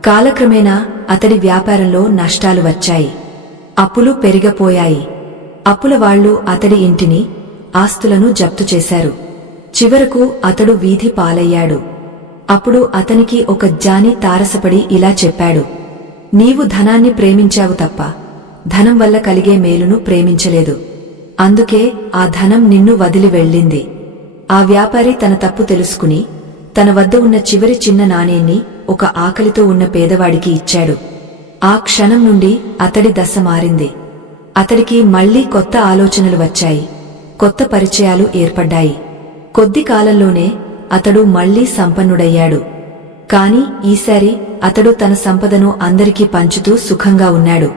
కాలక్రమేణా అతడి వ్యాపారంలో నష్టాలు వచ్చాయి. అప్పులు పెరిగిపోయాయి. అప్పుల వాళ్లు అతడి ఇంటిని, ఆస్తులను జప్తు చేశారు. చివరకు అతడు వీధి పాలయ్యాడు. అప్పుడు అతనికి ఒక జాని తారసపడి ఇలా చెప్పాడు: నీవు ధనాన్ని ప్రేమించావు తప్ప ధనం వల్ల కలిగే మేలును ప్రేమించలేదు. అందుకే ఆ ధనం నిన్ను వదిలి వెళ్ళింది. ఆ వ్యాపారి తన తప్పు తెలుసుకుని తన వద్ద ఉన్న చివరి చిన్న నాణేన్ని ఒక ఆకలితో ఉన్న పేదవాడికి ఇచ్చాడు. ఆ క్షణం నుండి అతడి దశ మారింది. అతడికి మళ్లీ కొత్త ఆలోచనలు వచ్చాయి. కొత్త పరిచయాలు ఏర్పడ్డాయి. కొద్ది కాలంలోనే అతడు మళ్లీ సంపన్నుడయ్యాడు. కాని ఈసారి అతడు తన సంపదను అందరికీ పంచుతూ సుఖంగా ఉన్నాడు.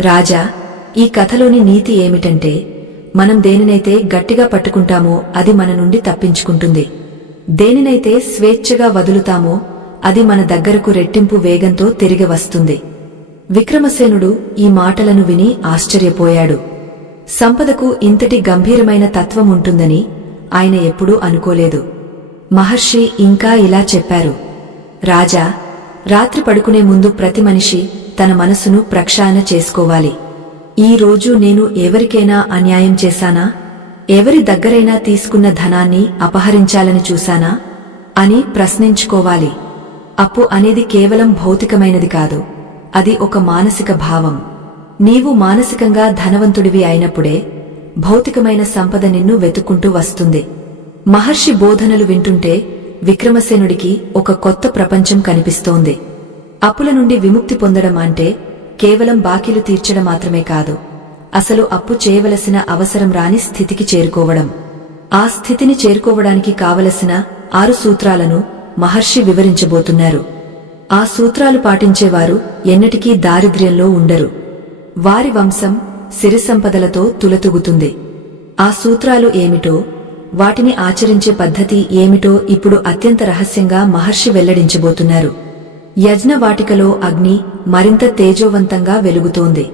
రాజా, ఈ కథలోని నీతి ఏమిటంటే, మనం దేనినైతే గట్టిగా పట్టుకుంటామో అది మన నుండి తప్పించుకుంటుంది. దేనినైతే స్వేచ్ఛగా వదులుతామో అది మన దగ్గరకు రెట్టింపు వేగంతో తిరిగి వస్తుంది. విక్రమసేనుడు ఈ మాటలను విని ఆశ్చర్యపోయాడు. సంపదకు ఇంతటి గంభీరమైన తత్వం ఉంటుందని ఆయన ఎప్పుడూ అనుకోలేదు. మహర్షి ఇంకా ఇలా చెప్పారు: రాజా, రాత్రి పడుకునే ముందు ప్రతి మనిషి తన మనసును ప్రక్షాళన చేసుకోవాలి. ఈ రోజు నేను ఎవరికైనా అన్యాయం చేశానా? ఎవరి దగ్గరైనా తీసుకున్న ధనాన్ని అపహరించాలని చూశానా అని ప్రశ్నించుకోవాలి. అప్పు అనేది కేవలం భౌతికమైనది కాదు, అది ఒక మానసిక భావం. నీవు మానసికంగా ధనవంతుడివి అయినప్పుడే భౌతికమైన సంపద నిన్ను వెతుక్కుంటూ వస్తుంది. మహర్షి బోధనలు వింటుంటే విక్రమసేనుడికి ఒక కొత్త ప్రపంచం కనిపిస్తోంది. అప్పుల నుండి విముక్తి పొందడం అంటే కేవలం బాకీలు తీర్చడం మాత్రమే కాదు, అసలు అప్పు చేయవలసిన అవసరం రాని స్థితికి చేరుకోవడం. ఆ స్థితిని చేరుకోవడానికి కావలసిన 6 సూత్రాలను మహర్షి వివరించబోతున్నారు. ఆ సూత్రాలు పాటించేవారు ఎన్నటికీ దారిద్ర్యంలో ఉండరు. వారి వంశం సిరిసంపదలతో తులతూగుతుంది. ఆ సూత్రాలు ఏమిటో, వాటిని ఆచరించే పద్ధతి ఏమిటో ఇప్పుడు అత్యంత రహస్యంగా మహర్షి వెల్లడించబోతున్నారు. యజ్ఞవాటికలో అగ్ని మరింత తేజోవంతంగా వెలుగుతోంది.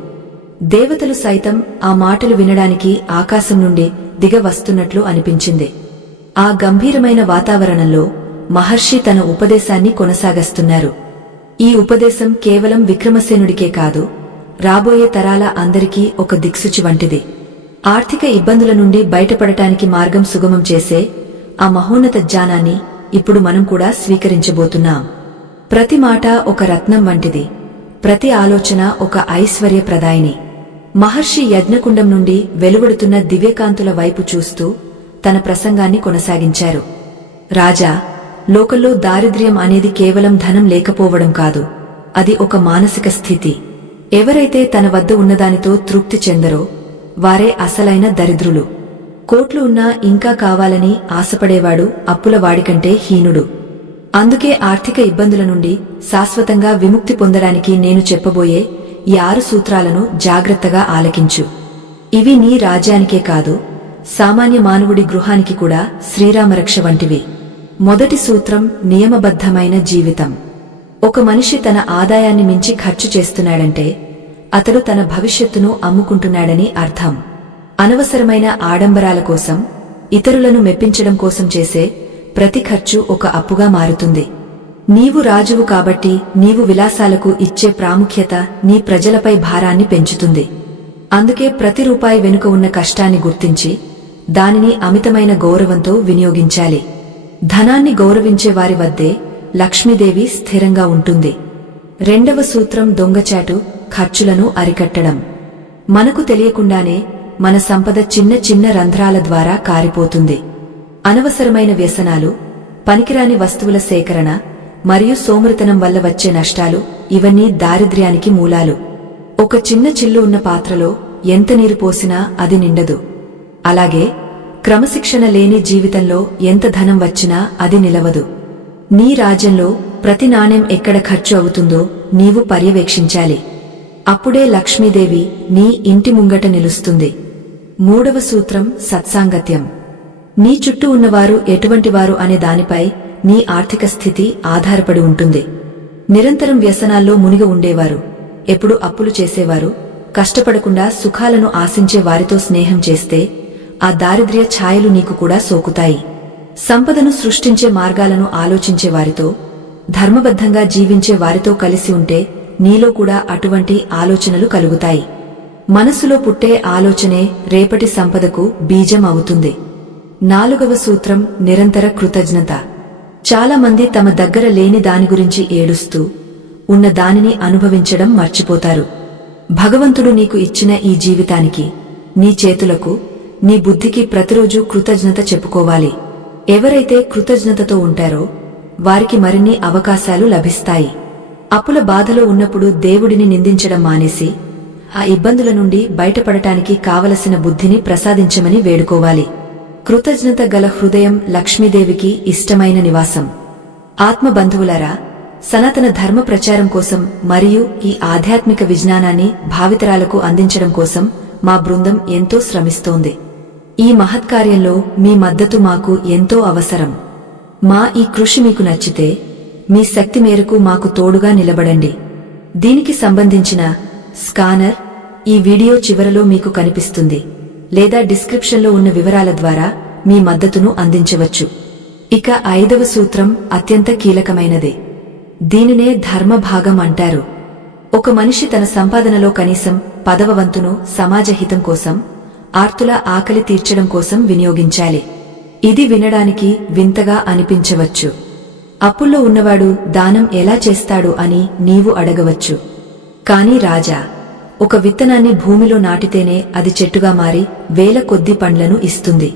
దేవతలు సైతం ఆ మాటలు వినడానికి ఆకాశం నుండి దిగవస్తున్నట్లు అనిపించింది. ఆ గంభీరమైన వాతావరణంలో మహర్షి తన ఉపదేశాన్ని కొనసాగిస్తున్నారు. ఈ ఉపదేశం కేవలం విక్రమసేనుడికే కాదు, రాబోయే తరాల అందరికీ ఒక దిక్సూచి వంటిది. ఆర్థిక ఇబ్బందుల నుండి బయటపడటానికి మార్గం సుగమం చేసే ఆ మహోన్నత జ్ఞానాన్ని ఇప్పుడు మనం కూడా స్వీకరించబోతున్నాం. ప్రతి మాట ఒక రత్నం వంటిది, ప్రతి ఆలోచన ఒక ఐశ్వర్యప్రదాయిని. మహర్షి యజ్ఞకుండం నుండి వెలువడుతున్న దివ్యకాంతుల వైపు చూస్తూ తన ప్రసంగాన్ని కొనసాగించారు. రాజా, లోకంలో దారిద్ర్యం అనేది కేవలం ధనం లేకపోవడం కాదు, అది ఒక మానసిక స్థితి. ఎవరైతే తన వద్ద ఉన్నదానితో తృప్తి చెందరో వారే అసలైన దరిద్రులు. కోట్లు ఉన్నా ఇంకా కావాలని ఆశపడేవాడు అప్పుల వాడికంటే హీనుడు. అందుకే ఆర్థిక ఇబ్బందుల నుండి శాశ్వతంగా విముక్తి పొందడానికి నేను చెప్పబోయే ఈ 6 సూత్రాలను జాగ్రత్తగా ఆలకించు. ఇవి నీ రాజ్యానికే కాదు, సామాన్య మానవుడి గృహానికి కూడా శ్రీరామరక్ష వంటివి. మొదటి సూత్రం నియమబద్ధమైన జీవితం. ఒక మనిషి తన ఆదాయాన్ని మించి ఖర్చు చేస్తున్నాడంటే అతడు తన భవిష్యత్తును అమ్ముకుంటున్నాడని అర్థం. అనవసరమైన ఆడంబరాల కోసం, ఇతరులను మెప్పించడం కోసం చేసే ప్రతి ఖర్చు ఒక అప్పుగా మారుతుంది. నీవు రాజువు కాబట్టి నీవు విలాసాలకు ఇచ్చే ప్రాముఖ్యత నీ ప్రజలపై భారాన్ని పెంచుతుంది. అందుకే ప్రతి రూపాయి వెనుక ఉన్న కష్టాన్ని గుర్తించి దానిని అమితమైన గౌరవంతో వినియోగించాలి. ధనాన్ని గౌరవించే వారి వద్దే లక్ష్మీదేవి స్థిరంగా ఉంటుంది. రెండవ సూత్రం దొంగచాటు, ఖర్చులను అరికట్టడం. మనకు తెలియకుండానే మన సంపద చిన్న చిన్న రంధ్రాల ద్వారా కారిపోతుంది. అనవసరమైన వ్యసనాలు, పనికిరాని వస్తువుల సేకరణ మరియు సోమరితనం వల్ల వచ్చే నష్టాలు, ఇవన్నీ దారిద్ర్యానికి మూలాలు. ఒక చిన్న చిల్లు ఉన్న పాత్రలో ఎంత నీరు పోసినా అది నిండదు. అలాగే క్రమశిక్షణ లేని జీవితంలో ఎంత ధనం వచ్చినా అది నిలవదు. నీ రాజ్యంలో ప్రతి నాణెం ఎక్కడ ఖర్చు అవుతుందో నీవు పర్యవేక్షించాలి. అప్పుడే లక్ష్మీదేవి నీ ఇంటి ముంగట నిలుస్తుంది. 3వ సూత్రం సత్సాంగత్యం. నీ చుట్టూ ఉన్నవారు ఎటువంటివారు అనే దానిపై నీ ఆర్థిక స్థితి ఆధారపడి ఉంటుంది. నిరంతరం వ్యసనాల్లో మునిగి ఉండేవారు, ఎప్పుడు అప్పులు చేసేవారు, కష్టపడకుండా సుఖాలను ఆశించే వారితో స్నేహం చేస్తే ఆ దారిద్ర్య ఛాయలు నీకు కూడా సోకుతాయి. సంపదను సృష్టించే మార్గాలను ఆలోచించే వారితో, ధర్మబద్ధంగా జీవించే వారితో కలిసి ఉంటే నీలో కూడా అటువంటి ఆలోచనలు కలుగుతాయి. మనసులో పుట్టే ఆలోచనే రేపటి సంపదకు బీజం అవుతుంది. 4వ సూత్రం నిరంతర కృతజ్ఞత. చాలా మంది తమ దగ్గర లేని దాని గురించి ఏడుస్తూ ఉన్న దానిని అనుభవించడం మర్చిపోతారు. భగవంతుడు నీకు ఇచ్చిన ఈ జీవితానికి, నీ చేతులకు, నీ బుద్ధికి ప్రతిరోజూ కృతజ్ఞత చెప్పుకోవాలి. ఎవరైతే కృతజ్ఞతతో ఉంటారో వారికి మరిన్ని అవకాశాలు లభిస్తాయి. అప్పుల బాధలో ఉన్నప్పుడు దేవుడిని నిందించడం మానేసి ఆ ఇబ్బందుల నుండి బయటపడటానికి కావలసిన బుద్ధిని ప్రసాదించమని వేడుకోవాలి. కృతజ్ఞత గల హృదయం లక్ష్మీదేవికి ఇష్టమైన నివాసం. ఆత్మబంధువులారా, సనాతన ధర్మ ప్రచారం కోసం మరియు ఈ ఆధ్యాత్మిక విజ్ఞానాన్ని భావితరాలకు అందించడం కోసం మా బృందం ఎంతో శ్రమిస్తోంది. ఈ మహత్కార్యంలో మీ మద్దతు మాకు ఎంతో అవసరం. మా ఈ కృషి మీకు నచ్చితే మీ శక్తి మేరకు మాకు తోడుగా నిలబడండి. దీనికి సంబంధించిన స్కానర్ ఈ వీడియో చివరలో మీకు కనిపిస్తుంది, లేదా డిస్క్రిప్షన్లో ఉన్న వివరాల ద్వారా మీ మద్దతును అందించవచ్చు. ఇక 5వ సూత్రం అత్యంత కీలకమైనదే. దీనినే ధర్మభాగం అంటారు. ఒక మనిషి తన సంపాదనలో కనీసం 10వ వంతును సమాజహితం కోసం, ఆర్తుల ఆకలి తీర్చడం కోసం వినియోగించాలి. ఇది వినడానికి వింతగా అనిపించవచ్చు. అప్పుల్లో ఉన్నవాడు దానం ఎలా చేస్తాడు అని నీవు అడగవచ్చు. కాని రాజా, ఒక విత్తనాన్ని భూమిలో నాటితేనే అది చెట్టుగా మారి వేల కొద్ది పండ్లను ఇస్తుంది.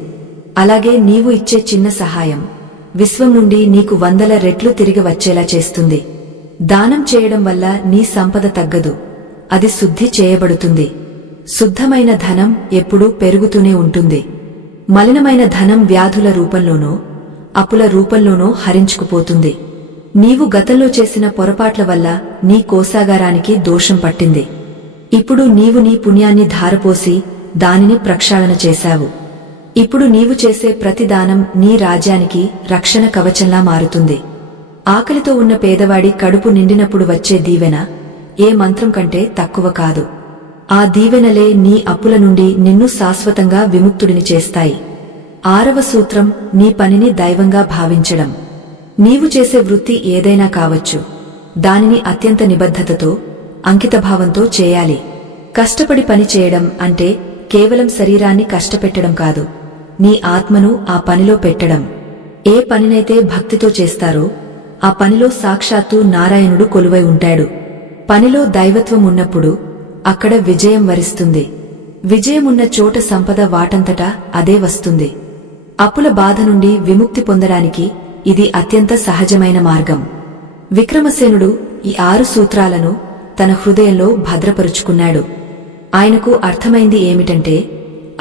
అలాగే నీవు ఇచ్చే చిన్న సహాయం విశ్వం నుండి నీకు 100 రెట్లు తిరిగి వచ్చేలా చేస్తుంది. దానం చేయడం వల్ల నీ సంపద తగ్గదు, అది శుద్ధి చేయబడుతుంది. శుద్ధమైన ధనం ఎప్పుడూ పెరుగుతూనే ఉంటుంది. మలినమైన ధనం వ్యాధుల రూపంలోనో, అప్పుల రూపంలోనో హరించుకుపోతుంది. నీవు గతంలో చేసిన పొరపాట్ల వల్ల నీ కోశాగారానికి దోషం పట్టింది. ఇప్పుడు నీవు నీ పుణ్యాన్ని ధారపోసి దానిని ప్రక్షాళన చేశావు. ఇప్పుడు నీవు చేసే ప్రతి దానం నీ రాజ్యానికి రక్షణ కవచంలా మారుతుంది. ఆకలితో ఉన్న పేదవాడి కడుపు నిండినప్పుడు వచ్చే దీవెన ఏ మంత్రం కంటే తక్కువ కాదు. ఆ దీవెనలే నీ అప్పుల నుండి నిన్ను శాశ్వతంగా విముక్తుడిని చేస్తాయి. 6వ సూత్రం నీ పనిని దైవంగా భావించడం. నీవు చేసే వృత్తి ఏదైనా కావచ్చు, దానిని అత్యంత నిబద్ధతతో, అంకితభావంతో చేయాలి. కష్టపడి పని చేయడం అంటే కేవలం శరీరాన్ని కష్టపెట్టడం కాదు, నీ ఆత్మను ఆ పనిలో పెట్టడం. ఏ పనినైతే భక్తితో చేస్తారో ఆ పనిలో సాక్షాత్తు నారాయణుడు కొలువై ఉంటాడు. పనిలో దైవత్వం ఉన్నప్పుడు అక్కడ విజయం వరిస్తుంది. విజయమున్న చోట సంపద వాటంతటా అదే వస్తుంది. అప్పుల బాధ నుండి విముక్తి పొందడానికి ఇది అత్యంత సహజమైన మార్గం. విక్రమసేనుడు ఈ 6 సూత్రాలను తన హృదయంలో భద్రపరుచుకున్నాడు. ఆయనకు అర్థమైంది ఏమిటంటే,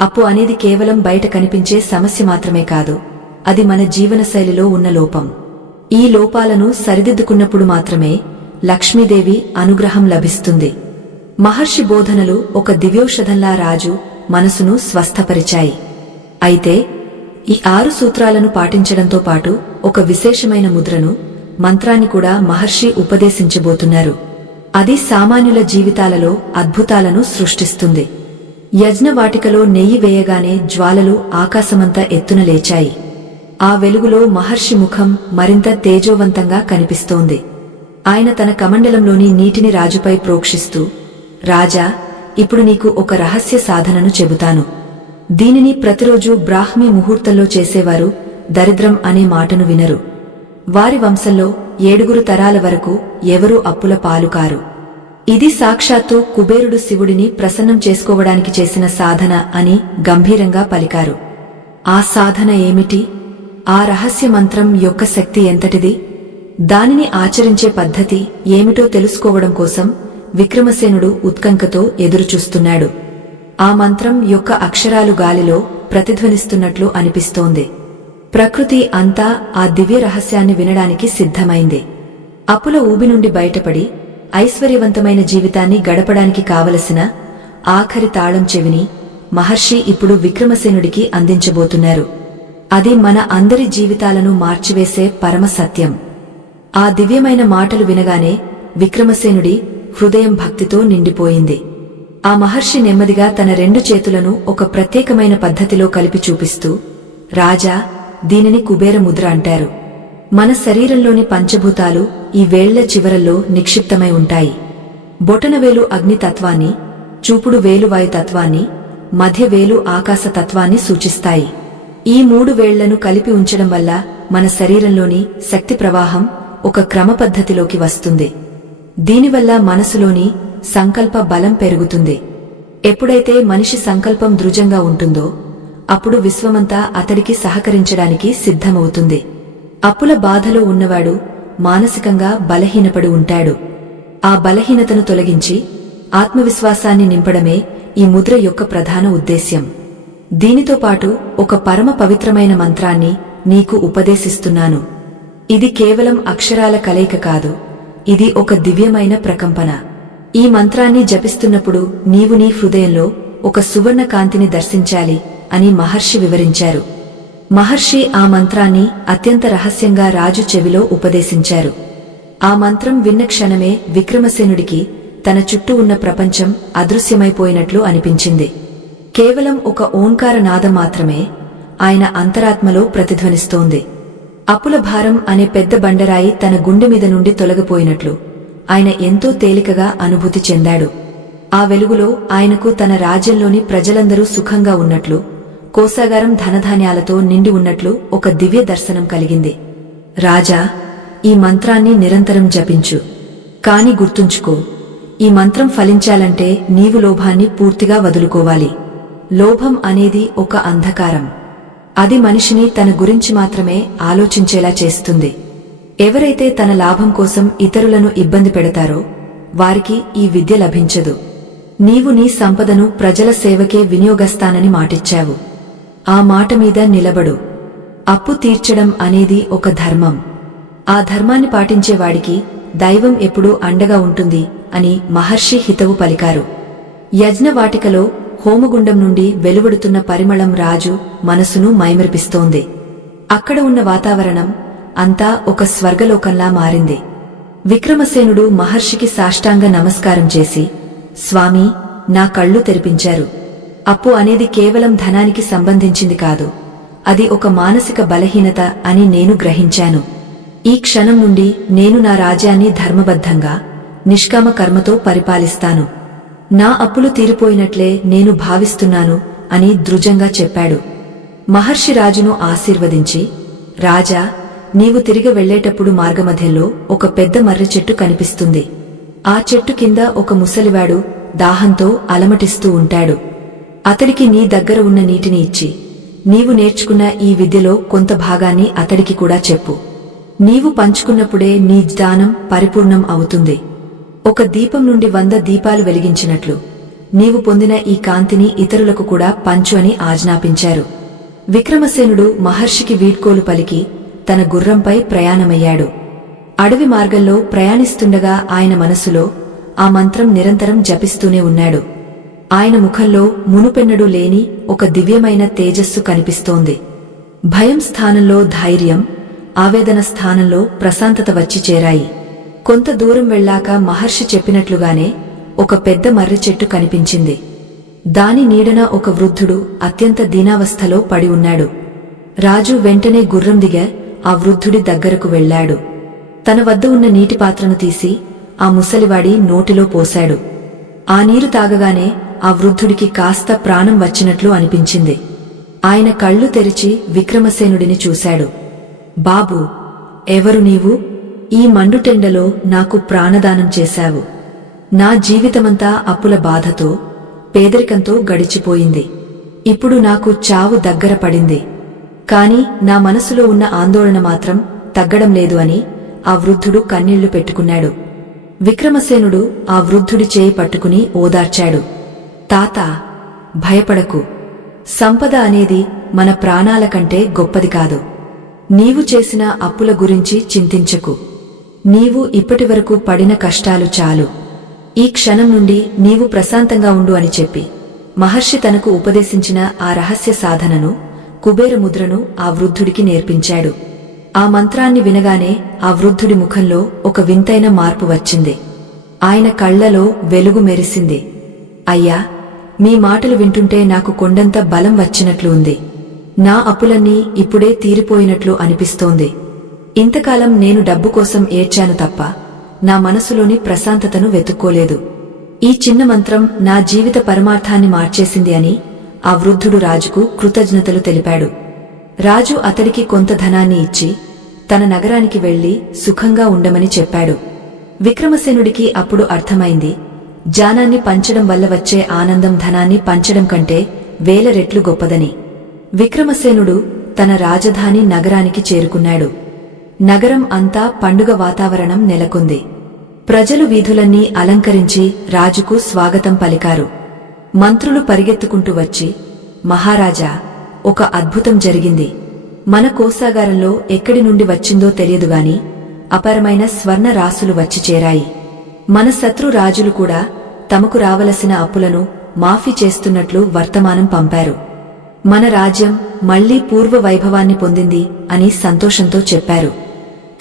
అప్పు అనేది కేవలం బయట కనిపించే సమస్య మాత్రమే కాదు, అది మన జీవనశైలిలో ఉన్న లోపం. ఈ లోపాలను సరిదిద్దుకున్నప్పుడు మాత్రమే లక్ష్మీదేవి అనుగ్రహం లభిస్తుంది. మహర్షి బోధనలు ఒక దివ్యౌషధంలా రాజు మనసును స్వస్థపరిచాయి. అయితే ఈ 6 సూత్రాలను పాటించడంతో పాటు ఒక విశేషమైన ముద్రను, మంత్రాన్ని కూడా మహర్షి ఉపదేశించబోతున్నారు. అది సామాన్యుల జీవితాలలో అద్భుతాలను సృష్టిస్తుంది. యజ్ఞవాటికలో నెయ్యి వేయగానే జ్వాలలు ఆకాశమంతా ఎత్తున లేచాయి. ఆ వెలుగులో మహర్షి ముఖం మరింత తేజోవంతంగా కనిపిస్తోంది. ఆయన తన కమండలంలోని నీటిని రాజుపై ప్రోక్షిస్తూ, రాజా, ఇప్పుడు నీకు ఒక రహస్య సాధనను చెబుతాను. దీనిని ప్రతిరోజు బ్రాహ్మీ ముహూర్తంలో చేసేవారు దరిద్రం అనే మాటను వినరు. వారి వంశంలో 7 తరాల వరకు ఎవరూ అప్పుల పాలుకారు. ఇది సాక్షాత్తు కుబేరుడు శివుడిని ప్రసన్నం చేసుకోవడానికి చేసిన సాధన అని గంభీరంగా పలికారు. ఆ సాధన ఏమిటి? ఆ రహస్య మంత్రం యొక్క శక్తి ఎంతటిది? దానిని ఆచరించే పద్ధతి ఏమిటో తెలుసుకోవడం కోసం విక్రమసేనుడు ఉత్కంఠతో ఎదురుచూస్తున్నాడు. ఆ మంత్రం యొక్క అక్షరాలు గాలిలో ప్రతిధ్వనిస్తున్నట్లు అనిపిస్తోంది. ప్రకృతి అంతా ఆ దివ్య రహస్యాన్ని వినడానికి సిద్ధమైంది. అప్పుల ఊబి నుండి బయటపడి ఐశ్వర్యవంతమైన జీవితాన్ని గడపడానికి కావలసిన ఆఖరి తాళం చెవిని మహర్షి ఇప్పుడు విక్రమసేనుడికి అందించబోతున్నారు. అది మన అందరి జీవితాలను మార్చివేసే పరమ సత్యం. ఆ దివ్యమైన మాటలు వినగానే విక్రమసేనుడి హృదయం భక్తితో నిండిపోయింది. ఆ మహర్షి నెమ్మదిగా తన 2 చేతులను ఒక ప్రత్యేకమైన పద్ధతిలో కలిపి చూపిస్తూ, రాజా, దీనిని కుబేర ముద్ర అంటారు. మన శరీరంలోని పంచభూతాలు ఈ వేళ్ల చివరల్లో నిక్షిప్తమై ఉంటాయి. బొటనవేలు అగ్నితత్వాన్ని, చూపుడు వేలు వాయుతత్వాన్ని, మధ్య వేలు ఆకాశతత్వాన్ని సూచిస్తాయి. ఈ 3 వేళ్లను కలిపి ఉంచడం వల్ల మన శరీరంలోని శక్తి ప్రవాహం ఒక క్రమపద్ధతిలోకి వస్తుంది. దీనివల్ల మనసులోని సంకల్ప బలం పెరుగుతుంది. ఎప్పుడైతే మనిషి సంకల్పం దృఢంగా ఉంటుందో అప్పుడు విశ్వమంతా అతడికి సహకరించడానికి సిద్ధమవుతుంది. అప్పుల బాధలో ఉన్నవాడు మానసికంగా బలహీనపడి ఉంటాడు. ఆ బలహీనతను తొలగించి ఆత్మవిశ్వాసాన్ని నింపడమే ఈ ముద్ర యొక్క ప్రధాన ఉద్దేశ్యం. దీనితో పాటు ఒక పరమ పవిత్రమైన మంత్రాన్ని నీకు ఉపదేశిస్తున్నాను. ఇది కేవలం అక్షరాల కలయిక కాదు, ఇది ఒక దివ్యమైన ప్రకంపన. ఈ మంత్రాన్ని జపిస్తున్నప్పుడు నీవు నీ హృదయంలో ఒక సువర్ణ కాంతిని దర్శించాలి అని మహర్షి వివరించారు. మహర్షి ఆ మంత్రాన్ని అత్యంత రహస్యంగా రాజు చెవిలో ఉపదేశించారు. ఆ మంత్రం విన్న క్షణమే విక్రమసేనుడికి తన చుట్టూ ఉన్న ప్రపంచం అదృశ్యమైపోయినట్లు అనిపించింది. కేవలం ఒక ఓంకార నాదం మాత్రమే ఆయన అంతరాత్మలో ప్రతిధ్వనిస్తోంది. అప్పుల భారం అనే పెద్ద బండరాయి తన గుండె మీద నుండి తొలగిపోయినట్లు ఆయన ఎంతో తేలికగా అనుభూతి చెందాడు. ఆ వెలుగులో ఆయనకు తన రాజ్యంలోని ప్రజలందరూ సుఖంగా ఉన్నట్లు, కోశాగారం ధనధాన్యాలతో నిండి ఉన్నట్లు ఒక దివ్య దర్శనం కలిగింది. రాజా, ఈ మంత్రాన్ని నిరంతరం జపించు. కాని గుర్తుంచుకో, ఈ మంత్రం ఫలించాలంటే నీవు లోభాన్ని పూర్తిగా వదులుకోవాలి. లోభం అనేది ఒక అంధకారం. అది మనిషిని తన గురించి మాత్రమే ఆలోచించేలా చేస్తుంది. ఎవరైతే తన లాభం కోసం ఇతరులను ఇబ్బంది పెడతారో వారికి ఈ విద్య లభించదు. నీవు నీ సంపదను ప్రజల సేవకే వినియోగస్తానని మాటిచ్చావు. ఆ మాట మీద నిలబడు. అప్పు తీర్చడం అనేది ఒక ధర్మం. ఆ ధర్మాన్ని పాటించేవాడికి దైవం ఎప్పుడూ అండగా ఉంటుంది అని మహర్షి హితవు పలికారు. యజ్ఞవాటికలో హోమగుండం నుండి వెలువడుతున్న పరిమళం రాజు మనసును మైమరిపిస్తోంది. అక్కడ ఉన్న వాతావరణం అంతా ఒక స్వర్గలోకంలా మారింది. విక్రమసేనుడు మహర్షికి సాష్టాంగ నమస్కారం చేసి, స్వామీ, నా కళ్ళు తెరిపించారు. అప్పు అనేది కేవలం ధనానికి సంబంధించింది కాదు, అది ఒక మానసిక బలహీనత అని నేను గ్రహించాను. ఈ క్షణం నుండి నేను నా రాజ్యాన్ని ధర్మబద్ధంగా, నిష్కామ కర్మతో పరిపాలిస్తాను. నా అప్పులు తీరిపోయినట్లే నేను భావిస్తున్నాను అని దృఢంగా చెప్పాడు. మహర్షి రాజును ఆశీర్వదించి, రాజా, నీవు తిరిగి వెళ్లేటప్పుడు మార్గమధ్యంలో ఒక పెద్ద మర్రి చెట్టు కనిపిస్తుంది. ఆ చెట్టు కింద ఒక ముసలివాడు దాహంతో అలమటిస్తూ ఉంటాడు. అతడికి నీ దగ్గర ఉన్న నీటిని ఇచ్చి, నీవు నేర్చుకున్న ఈ విద్యలో కొంత భాగాన్ని అతడికి కూడా చెప్పు. నీవు పంచుకున్నప్పుడే నీ దానం పరిపూర్ణం అవుతుంది. ఒక దీపం నుండి 100 దీపాలు వెలిగించినట్లు నీవు పొందిన ఈ కాంతిని ఇతరులకు కూడా పంచు అని ఆజ్ఞాపించారు. విక్రమసేనుడు మహర్షికి వీడ్కోలు పలికి తన గుర్రంపై ప్రయాణమయ్యాడు. అడవి మార్గంలో ప్రయాణిస్తుండగా ఆయన మనసులో ఆ మంత్రం నిరంతరం జపిస్తూనే ఉన్నాడు. ఆయన ముఖంలో మునుపెన్నడూ లేని ఒక దివ్యమైన తేజస్సు కనిపిస్తోంది. భయం స్థానంలో ధైర్యం, ఆవేదన స్థానంలో ప్రశాంతత వచ్చి చేరాయి. కొంత దూరం వెళ్ళాక మహర్షి చెప్పినట్లుగానే ఒక పెద్ద మర్రి చెట్టు కనిపించింది. దాని నీడన ఒక వృద్ధుడు అత్యంత దీనావస్థలో పడి ఉన్నాడు. రాజు వెంటనే గుర్రం దిగ ఆ వృద్ధుడి దగ్గరకు వెళ్లాడు. తన వద్ద ఉన్న నీటి పాత్రను తీసి ఆ ముసలివాడి నోటిలో పోశాడు. ఆ నీరు తాగగానే ఆ వృద్ధుడికి కాస్త ప్రాణం వచ్చినట్లు అనిపించింది. ఆయన కళ్ళు తెరిచి విక్రమసేనుడిని చూశాడు. బాబూ, ఎవరు నీవు? ఈ మండుటెండలో నాకు ప్రాణదానం చేశావు. నా జీవితమంతా అప్పుల బాధతో, పేదరికంతో గడిచిపోయింది. ఇప్పుడు నాకు చావు దగ్గర పడింది. కాని నా మనసులో ఉన్న ఆందోళన మాత్రం తగ్గడం లేదు అని ఆ వృద్ధుడు కన్నీళ్లు పెట్టుకున్నాడు. విక్రమసేనుడు ఆ వృద్ధుడి చేయి పట్టుకుని ఓదార్చాడు. తాతా, భయపడకు. సంపద అనేది మన ప్రాణాల కంటే గొప్పది కాదు. నీవు చేసిన అప్పుల గురించి చింతించకు. నీవు ఇప్పటివరకు పడిన కష్టాలు చాలు. ఈ క్షణం నుండి నీవు ప్రశాంతంగా ఉండు అని చెప్పి మహర్షి తనకు ఉపదేశించిన ఆ రహస్య సాధనను, కుబేర ముద్రను ఆ వృద్ధుడికి నేర్పించాడు. ఆ మంత్రాన్ని వినగానే ఆ వృద్ధుడి ముఖంలో ఒక వింతైన మార్పు వచ్చింది. ఆయన కళ్లలో వెలుగు మెరిసింది. అయ్యా, మీ మాటలు వింటుంటే నాకు కొండంత బలం వచ్చినట్లు ఉంది. నా అప్పులన్నీ ఇప్పుడే తీరిపోయినట్లు అనిపిస్తోంది. ఇంతకాలం నేను డబ్బు కోసం ఏడ్చాను తప్ప నా మనసులోని ప్రశాంతతను వెతుక్కోలేదు. ఈ చిన్న మంత్రం నా జీవిత పరమార్థాన్ని మార్చేసింది అని ఆ వృద్ధుడు రాజుకు కృతజ్ఞతలు తెలిపాడు. రాజు అతడికి కొంత ధనాన్ని ఇచ్చి తన నగరానికి వెళ్లి సుఖంగా ఉండమని చెప్పాడు. విక్రమసేనుడికి అప్పుడు అర్థమైంది, జానాన్ని పంచడం వల్ల వచ్చే ఆనందం ధనాన్ని పంచడం కంటే 1000 రెట్లు గొప్పదని. విక్రమసేనుడు తన రాజధాని నగరానికి చేరుకున్నాడు. నగరం అంతా పండుగ వాతావరణం నెలకొంది. ప్రజలు వీధులన్నీ అలంకరించి రాజుకు స్వాగతం పలికారు. మంత్రులు పరిగెత్తుకుంటూ వచ్చి, మహారాజా, ఒక అద్భుతం జరిగింది. మన కోశాగారంలో ఎక్కడి నుండి వచ్చిందో తెలియదుగాని అపారమైన స్వర్ణ రాసులు వచ్చి చేరాయి. మన శత్రు రాజులు కూడా తమకు రావలసిన అప్పులను మాఫీ చేస్తున్నట్లు వర్తమానం పంపారు. మన రాజ్యం మళ్లీ పూర్వ వైభవాన్ని పొందింది అని సంతోషంతో చెప్పారు.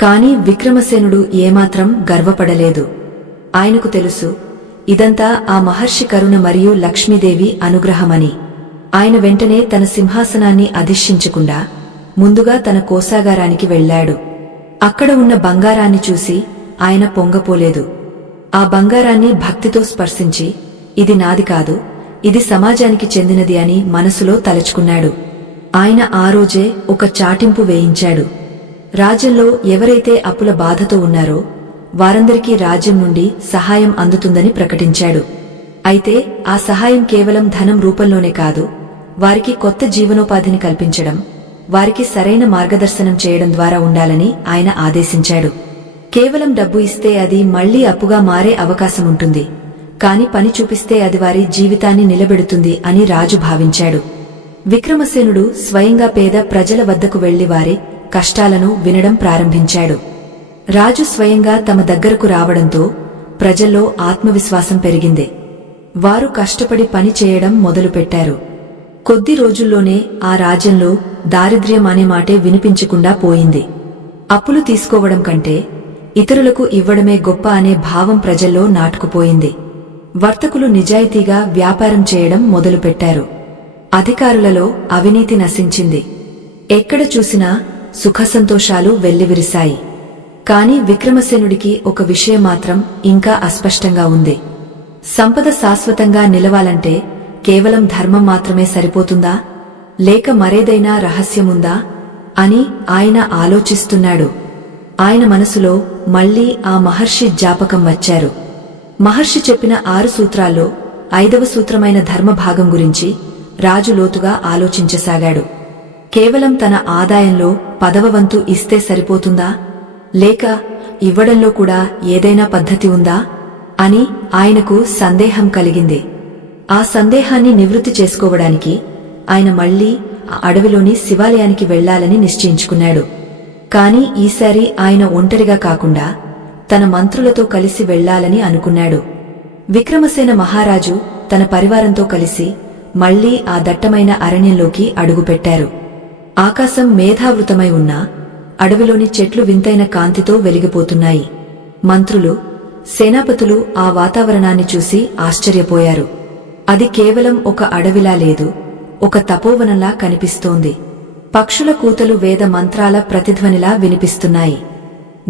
కాని విక్రమసేనుడు ఏమాత్రం గర్వపడలేదు. ఆయనకు తెలుసు, ఇదంతా ఆ మహర్షి కరుణ మరియు లక్ష్మీదేవి అనుగ్రహమని. ఆయన వెంటనే తన సింహాసనాన్ని అధిష్ఠించకుండా ముందుగా తన కోశాగారానికి వెళ్లాడు. అక్కడ ఉన్న బంగారాన్ని చూసి ఆయన పొంగపోలేదు. ఆ బంగారాన్ని భక్తితో స్పర్శించి, ఇది నాది కాదు, ఇది సమాజానికి చెందినది అని మనసులో తలచుకున్నాడు. ఆయన ఆ రోజే ఒక చాటింపు వేయించాడు. రాజ్యంలో ఎవరైతే అప్పుల బాధతో ఉన్నారో వారందరికీ రాజ్యం నుండి సహాయం అందుతుందని ప్రకటించాడు. అయితే ఆ సహాయం కేవలం ధనం రూపంలోనే కాదు, వారికి కొత్త జీవనోపాధిని కల్పించడం, వారికి సరైన మార్గదర్శనం చేయడం ద్వారా ఉండాలని ఆయన ఆదేశించాడు. కేవలం డబ్బు ఇస్తే అది మళ్లీ అప్పుగా మారే అవకాశముంటుంది, కాని పని చూపిస్తే అది వారి జీవితాన్ని నిలబెడుతుంది అని రాజు భావించాడు. విక్రమసేనుడు స్వయంగా పేద ప్రజల వద్దకు వెళ్లి వారి కష్టాలను వినడం ప్రారంభించాడు. రాజు స్వయంగా తమ దగ్గరకు రావడంతో ప్రజల్లో ఆత్మవిశ్వాసం పెరిగింది. వారు కష్టపడి పని చేయడం మొదలుపెట్టారు. కొద్ది రోజుల్లోనే ఆ రాజ్యంలో దారిద్ర్యం అనే మాటే వినిపించకుండా పోయింది. అప్పులు తీసుకోవడం కంటే ఇతరులకు ఇవ్వడమే గొప్ప అనే భావం ప్రజల్లో నాటుకుపోయింది. వర్తకులు నిజాయితీగా వ్యాపారం చేయడం మొదలుపెట్టారు. అధికారులలో అవినీతి నశించింది. ఎక్కడ చూసినా సుఖసంతోషాలు వెల్లివిరిశాయి. కాని విక్రమసేనుడికి ఒక విషయం మాత్రం ఇంకా అస్పష్టంగా ఉంది. సంపద శాశ్వతంగా నిలవాలంటే కేవలం ధర్మం మాత్రమే సరిపోతుందా, లేక మరేదైనా రహస్యముందా అని ఆయన ఆలోచిస్తున్నాడు. ఆయన మనసులో మళ్లీ ఆ మహర్షి జ్ఞాపకం వచ్చారు. మహర్షి చెప్పిన 6 సూత్రాల్లో 5వ సూత్రమైన ధర్మభాగం గురించి రాజు లోతుగా ఆలోచించసాగాడు. కేవలం తన ఆదాయంలో 10వ వంతు ఇస్తే సరిపోతుందా, లేక ఇవ్వడంలో కూడా ఏదైనా పద్ధతి ఉందా అని ఆయనకు సందేహం కలిగింది. ఆ సందేహాన్ని నివృత్తి చేసుకోవడానికి ఆయన మళ్లీ ఆ అడవిలోని శివాలయానికి వెళ్లాలని నిశ్చయించుకున్నాడు. కాని ఈసారి ఆయన ఒంటరిగా కాకుండా తన మంత్రులతో కలిసి వెళ్లాలని అనుకున్నాడు. విక్రమసేన మహారాజు తన పరివారంతో కలిసి మళ్లీ ఆ దట్టమైన అరణ్యంలోకి అడుగుపెట్టారు. ఆకాశం మేఘావృతమై ఉన్నా అడవిలోని చెట్లు వింతైన కాంతితో వెలిగిపోతున్నాయి. మంత్రులు, సేనాపతులు ఆ వాతావరణాన్ని చూసి ఆశ్చర్యపోయారు. అది కేవలం ఒక అడవిలా లేదు, ఒక తపోవనంలా కనిపిస్తోంది. పక్షుల కూతలు వేద మంత్రాల ప్రతిధ్వనిలా వినిపిస్తున్నాయి.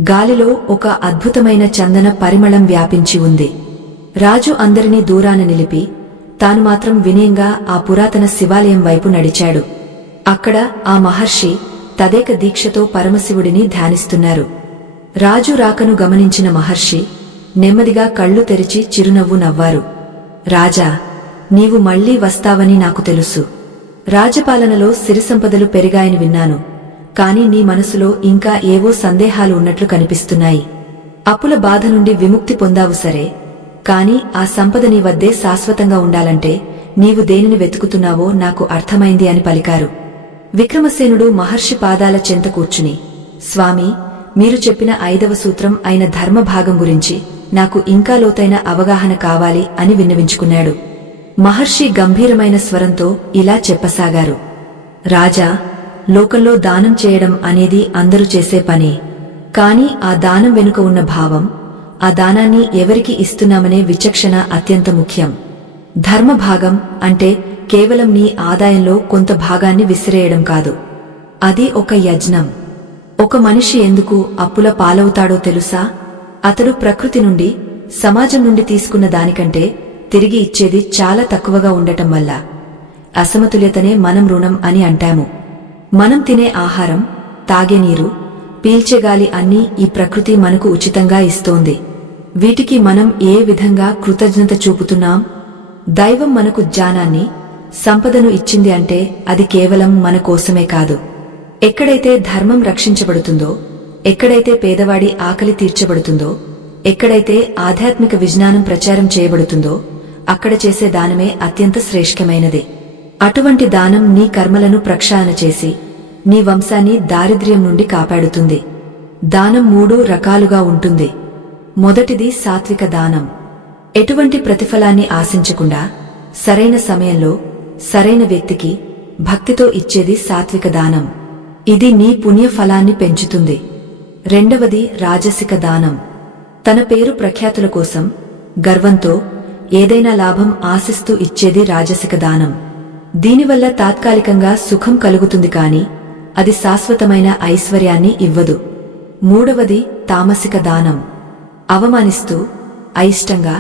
గాలిలో ఒక అద్భుతమైన చందన పరిమళం వ్యాపించి ఉంది. రాజు అందరినీ దూరాన నిలిపి తాను మాత్రం వినయంగా ఆ పురాతన శివాలయం వైపు నడిచాడు. అక్కడ ఆ మహర్షి తదేక దీక్షతో పరమశివుడిని ధ్యానిస్తున్నారు. రాజు రాకను గమనించిన మహర్షి నెమ్మదిగా కళ్ళు తెరిచి చిరునవ్వు నవ్వారు. రాజా, నీవు మళ్లీ వస్తావని నాకు తెలుసు. రాజపాలనలో సిరిసంపదలు పెరిగాయని విన్నాను. కాని నీ మనసులో ఇంకా ఏవో సందేహాలు ఉన్నట్లు కనిపిస్తున్నాయి. అప్పుల బాధ నుండి విముక్తి పొందావు సరే, కాని ఆ సంపద నీ వద్దే శాశ్వతంగా ఉండాలంటే నీవు దేనిని వెతుకుతున్నావో నాకు అర్థమైంది అని పలికారు. విక్రమసేనుడు మహర్షి పాదాల చెంత కూర్చుని, స్వామీ, మీరు చెప్పిన 5వ సూత్రం అయిన ధర్మభాగం గురించి నాకు ఇంకా లోతైన అవగాహన కావాలి అని విన్నవించుకున్నాడు. మహర్షి గంభీరమైన స్వరంతో ఇలా చెప్పసాగారు. రాజా, లోకంలో దానం చేయడం అనేది అందరూ చేసే పనే. కాని ఆ దానం వెనుక ఉన్న భావం, ఆ దానాన్ని ఎవరికి ఇస్తున్నామనే విచక్షణ అత్యంత ముఖ్యం. ధర్మభాగం అంటే కేవలం నీ ఆదాయంలో కొంత భాగాన్ని విసిరేయడం కాదు. అది ఒక యజ్ఞం. ఒక మనిషి ఎందుకు అప్పుల పాలవుతాడో తెలుసా? అతడు ప్రకృతి నుండి, సమాజం నుండి తీసుకున్న దానికంటే తిరిగి ఇచ్చేది చాలా తక్కువగా ఉండటం వల్ల. అసమతుల్యతనే మనం రుణం అని అంటాము. మనం తినే ఆహారం, తాగే నీరు, పీల్చే గాలి అన్నీ ఈ ప్రకృతి మనకు ఉచితంగా ఇస్తోంది. వీటికి మనం ఏ విధంగా కృతజ్ఞత చూపుతున్నాం? దైవం మనకు జ్ఞానాన్ని, సంపదను ఇచ్చింది అంటే అది కేవలం మన కోసమే కాదు. ఎక్కడైతే ధర్మం రక్షించబడుతుందో, ఎక్కడైతే పేదవాడి ఆకలి తీర్చబడుతుందో, ఎక్కడైతే ఆధ్యాత్మిక విజ్ఞానం ప్రచారం చేయబడుతుందో అక్కడ చేసే దానమే అత్యంత శ్రేష్ఠమైనది. అటువంటి దానం నీ కర్మలను ప్రక్షాళన చేసి నీ వంశాన్ని దారిద్ర్యం నుండి కాపాడుతుంది. దానం 3 రకాలుగా ఉంటుంది. మొదటిది సాత్విక దానం. ఎటువంటి ప్రతిఫలాన్ని ఆశించకుండా సరైన సమయంలో సరైన వ్యక్తికి భక్తితో ఇచ్చేది సాత్విక దానం. ఇది నీ పుణ్యఫలాన్ని పెంచుతుంది. రెండవది రాజసిక దానం. తన పేరు ప్రఖ్యాతుల కోసం గర్వంతో ఏదైనా లాభం ఆశిస్తూ ఇచ్చేది రాజసిక దానం. దీనివల్ల తాత్కాలికంగా సుఖం కలుగుతుంది కాని అది శాశ్వతమైన ఐశ్వర్యాన్ని ఇవ్వదు. మూడవది తామసిక దానం. అవమానిస్తూ, అయిష్టంగా,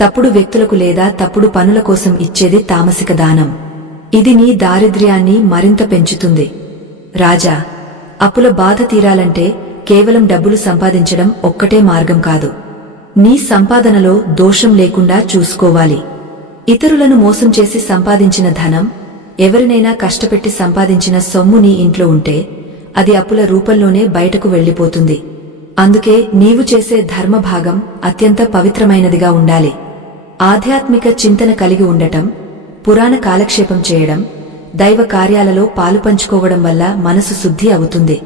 తప్పుడు వ్యక్తులకు లేదా తప్పుడు పనుల కోసం ఇచ్చేది తామసిక దానం. ఇది నీ దారిద్ర్యాన్ని మరింత పెంచుతుంది. రాజా, అప్పుల బాధ తీరాలంటే కేవలం డబ్బులు సంపాదించడం ఒక్కటే మార్గం కాదు. నీ సంపాదనలో దోషం లేకుండా చూసుకోవాలి. ఇతరులను మోసం చేసి సంపాదించిన ధనం, ఎవరినైనా కష్టపెట్టి సంపాదించిన సొమ్ము నీ ఇంట్లో ఉంటే అది అప్పుల రూపంలోనే బయటకు వెళ్లిపోతుంది. అందుకే నీవు చేసే ధర్మభాగం అత్యంత పవిత్రమైనదిగా ఉండాలి. ఆధ్యాత్మిక చింతన కలిగి ఉండటం, పురాణ కాలక్షేపం చేయడం, దైవ కార్యాలలో పాలుపంచుకోవడం వల్ల మనసు శుద్ధి అవుతుంది.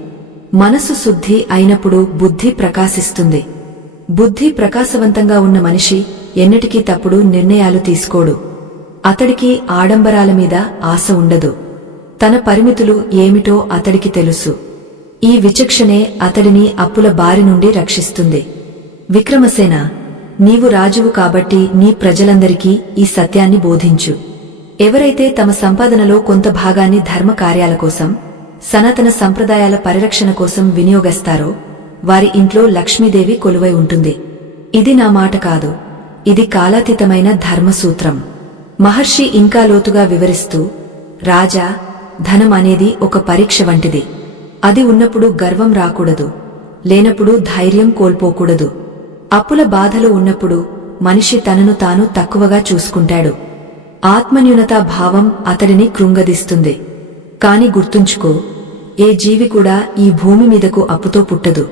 మనసు శుద్ధి అయినప్పుడు బుద్ధి ప్రకాశిస్తుంది. బుద్ధి ప్రకాశవంతంగా ఉన్న మనిషి ఎన్నటికీ తప్పుడు నిర్ణయాలు తీసుకోడు. అతడికి ఆడంబరాల మీద ఆశ ఉండదు. తన పరిమితులు ఏమిటో అతడికి తెలుసు. ఈ విచక్షణే అతడిని అప్పుల బారి నుండి రక్షిస్తుంది. విక్రమసేన, నీవు రాజువు కాబట్టి నీ ప్రజలందరికీ ఈ సత్యాన్ని బోధించు. ఎవరైతే తమ సంపాదనలో కొంత భాగాన్ని ధర్మ కార్యాల కోసం, సనాతన సంప్రదాయాల పరిరక్షణ కోసం వినియోగిస్తారో వారి ఇంట్లో లక్ష్మీదేవి కొలువై ఉంటుంది. ఇది నా మాట కాదు, ఇది కాలాతీతమైన ధర్మసూత్రం. మహర్షి ఇంకా లోతుగా వివరిస్తూ, రాజా, ధనం అనేది ఒక పరీక్ష వంటిది. అది ఉన్నప్పుడు గర్వం రాకూడదు, లేనప్పుడు ధైర్యం కోల్పోకూడదు. అప్పుల బాధలు ఉన్నప్పుడు మనిషి తనను తాను తక్కువగా చూసుకుంటాడు. ఆత్మన్యూనతా భావం అతడిని కృంగదీస్తుంది. కాని గుర్తుంచుకో, ఏ జీవి కూడా ఈ భూమి మీదకు అప్పుతో పుట్టదు.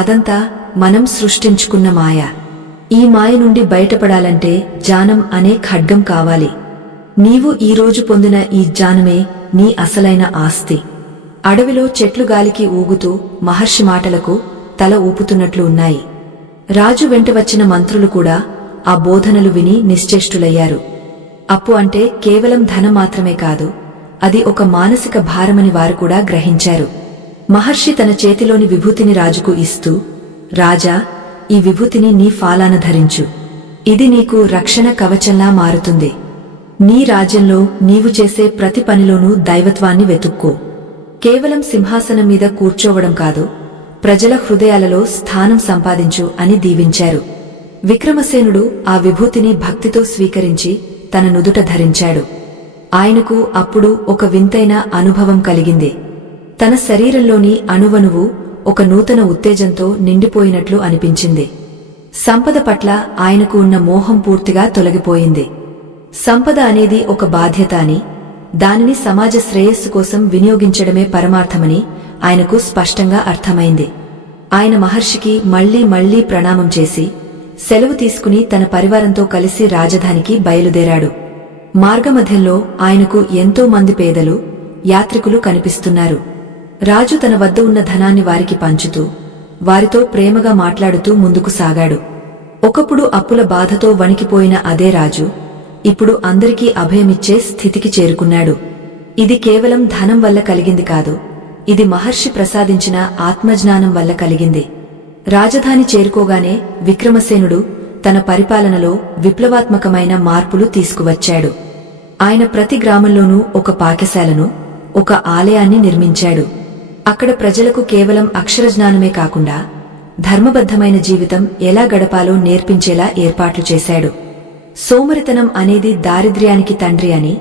అదంతా మనం సృష్టించుకున్న మాయ. ఈ మాయ నుండి బయటపడాలంటే జ్ఞానం అనే ఖడ్గం కావాలి. నీవు ఈరోజు పొందిన ఈ జ్ఞానమే నీ అసలైన ఆస్తి. అడవిలో చెట్లు గాలికి ఊగుతూ మహర్షి మాటలకు తల ఊపుతున్నట్లు ఉన్నాయి. రాజు వెంట వచ్చిన మంత్రులు కూడా ఆ బోధనలు విని నిశ్చేష్టులయ్యారు. అప్పు అంటే కేవలం ధనం మాత్రమే కాదు, అది ఒక మానసిక భారమని వారు కూడా గ్రహించారు. మహర్షి తన చేతిలోని విభూతిని రాజుకు ఇస్తూ, రాజా, ఈ విభూతిని నీ ఫాలాన ధరించు. ఇది నీకు రక్షణ కవచంలా మారుతుంది. నీ రాజ్యంలో నీవు చేసే ప్రతి పనిలోనూ దైవత్వాన్ని వెతుక్కో. కేవలం సింహాసనం మీద కూర్చోవడం కాదు, ప్రజల హృదయాలలో స్థానం సంపాదించు అని దీవించారు. విక్రమసేనుడు ఆ విభూతిని భక్తితో స్వీకరించి తన నుదుట ధరించాడు. ఆయనకు అప్పుడు ఒక వింతైన అనుభవం కలిగింది. తన శరీరంలోని అణువణువు ఒక నూతన ఉత్తేజంతో నిండిపోయినట్లు అనిపించింది. సంపద పట్ల ఆయనకు ఉన్న మోహం పూర్తిగా తొలగిపోయింది. సంపద అనేది ఒక బాధ్యత అని, దానిని సమాజ శ్రేయస్సు కోసం వినియోగించడమే పరమార్థమని ఆయనకు స్పష్టంగా అర్థమైంది. ఆయన మహర్షికి మళ్లీ ప్రణామం చేసి సెలవు తీసుకుని తన పరివారంతో కలిసి రాజధానికి బయలుదేరాడు. మార్గమధ్యంలో ఆయనకు ఎంతో మంది పేదలు, యాత్రికులు కనిపిస్తున్నారు. రాజు తన వద్ద ఉన్న ధనాన్ని వారికి పంచుతూ వారితో ప్రేమగా మాట్లాడుతూ ముందుకు సాగాడు. ఒకప్పుడు అప్పుల బాధతో వణికిపోయిన అదే రాజు ఇప్పుడు అందరికీ అభయమిచ్చే స్థితికి చేరుకున్నాడు. ఇది కేవలం ధనం వల్ల కలిగింది కాదు, ఇది మహర్షి ప్రసాదించిన ఆత్మజ్ఞానం వల్ల కలిగింది. రాజధాని చేరుకోగానే విక్రమసేనుడు తన పరిపాలనలో విప్లవాత్మకమైన మార్పులు తీసుకువచ్చాడు. ఆయన ప్రతి గ్రామంలోనూ ఒక పాఠశాలను, ఒక ఆలయాన్ని నిర్మించాడు. అక్కడ ప్రజలకు కేవలం అక్షరజ్ఞానమే కాకుండా ధర్మబద్ధమైన జీవితం ఎలా గడపాలో నేర్పించేలా ఏర్పాట్లు చేశాడు. సోమరితనం అనేది దారిద్ర్యానికి తండ్రి అని,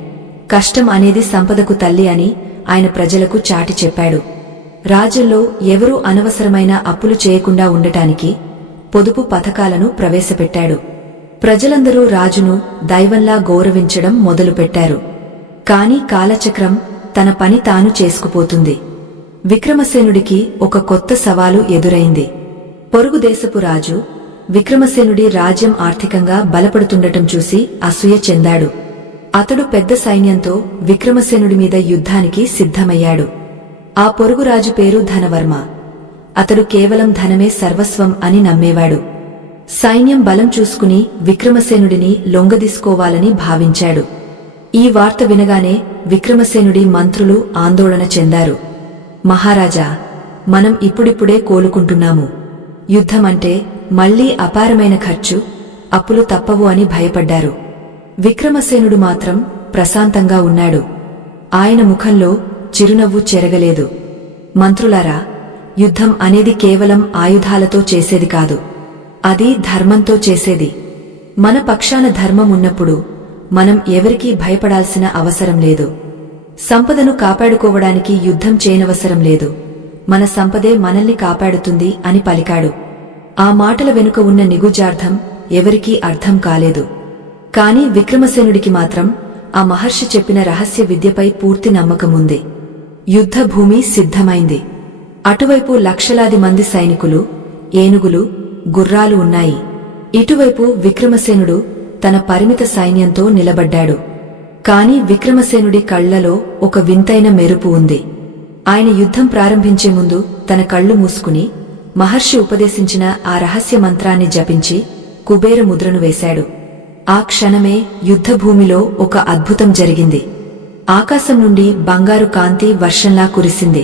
కష్టం అనేది సంపదకు తల్లి అని ఆయన ప్రజలకు చాటి చెప్పాడు. రాజ్యంలో ఎవరూ అనవసరమైన అప్పులు చేయకుండా ఉండటానికి పొదుపు పథకాలను ప్రవేశపెట్టాడు. ప్రజలందరూ రాజును దైవంలా గౌరవించడం మొదలుపెట్టారు. కాని కాలచక్రం తన పని తాను చేసుకుపోతుంది. విక్రమసేనుడికి ఒక కొత్త సవాలు ఎదురైంది. పొరుగుదేశపు రాజు విక్రమసేనుడి రాజ్యం ఆర్థికంగా బలపడుతుండటం చూసి అసూయ చెందాడు. అతడు పెద్ద సైన్యంతో విక్రమసేనుడి మీద యుద్ధానికి సిద్ధమయ్యాడు. ఆ పొరుగురాజు పేరు ధనవర్మ. అతడు కేవలం ధనమే సర్వస్వం అని నమ్మేవాడు. సైన్యం బలం చూసుకుని విక్రమసేనుడిని లొంగదీసుకోవాలని భావించాడు. ఈ వార్త వినగానే విక్రమసేనుడి మంత్రులు ఆందోళన చెందారు. మహారాజా, మనం ఇప్పుడిప్పుడే కోలుకుంటున్నాము. యుద్ధమంటే మళ్లీ అపారమైన ఖర్చు, అప్పులు తప్పవు అని భయపడ్డారు. విక్రమసేనుడు మాత్రం ప్రశాంతంగా ఉన్నాడు. ఆయన ముఖంలో చిరునవ్వు చెరగలేదు. మంత్రులారా, యుద్ధం అనేది కేవలం ఆయుధాలతో చేసేది కాదు, అది ధర్మంతో చేసేది. మన పక్షాన ధర్మం ఉన్నప్పుడు మనం ఎవరికీ భయపడాల్సిన అవసరం లేదు. సంపదను కాపాడుకోవడానికి యుద్ధం చేయనవసరం లేదు, మన సంపదే మనల్ని కాపాడుతుంది అని పలికాడు. ఆ మాటల వెనుక ఉన్న నిగుజార్థం ఎవరికీ అర్థం కాలేదు. కాని విక్రమసేనుడికి మాత్రం ఆ మహర్షి చెప్పిన రహస్య విద్యపై పూర్తి నమ్మకముంది. యుద్ధభూమి సిద్ధమైంది. అటువైపు లక్షలాది మంది సైనికులు, ఏనుగులు, గుర్రాలు ఉన్నాయి. ఇటువైపు విక్రమసేనుడు తన పరిమిత సైన్యంతో నిలబడ్డాడు. కాని విక్రమసేనుడి కళ్లలో ఒక వింతైన మెరుపు ఉంది. ఆయన యుద్ధం ప్రారంభించే ముందు తన కళ్లు మూసుకుని మహర్షి ఉపదేశించిన ఆ రహస్య మంత్రాన్ని జపించి కుబేర ముద్రను వేశాడు. ఆ క్షణమే యుద్ధభూమిలో ఒక అద్భుతం జరిగింది. ఆకాశం నుండి బంగారు కాంతి వర్షంలా కురిసింది.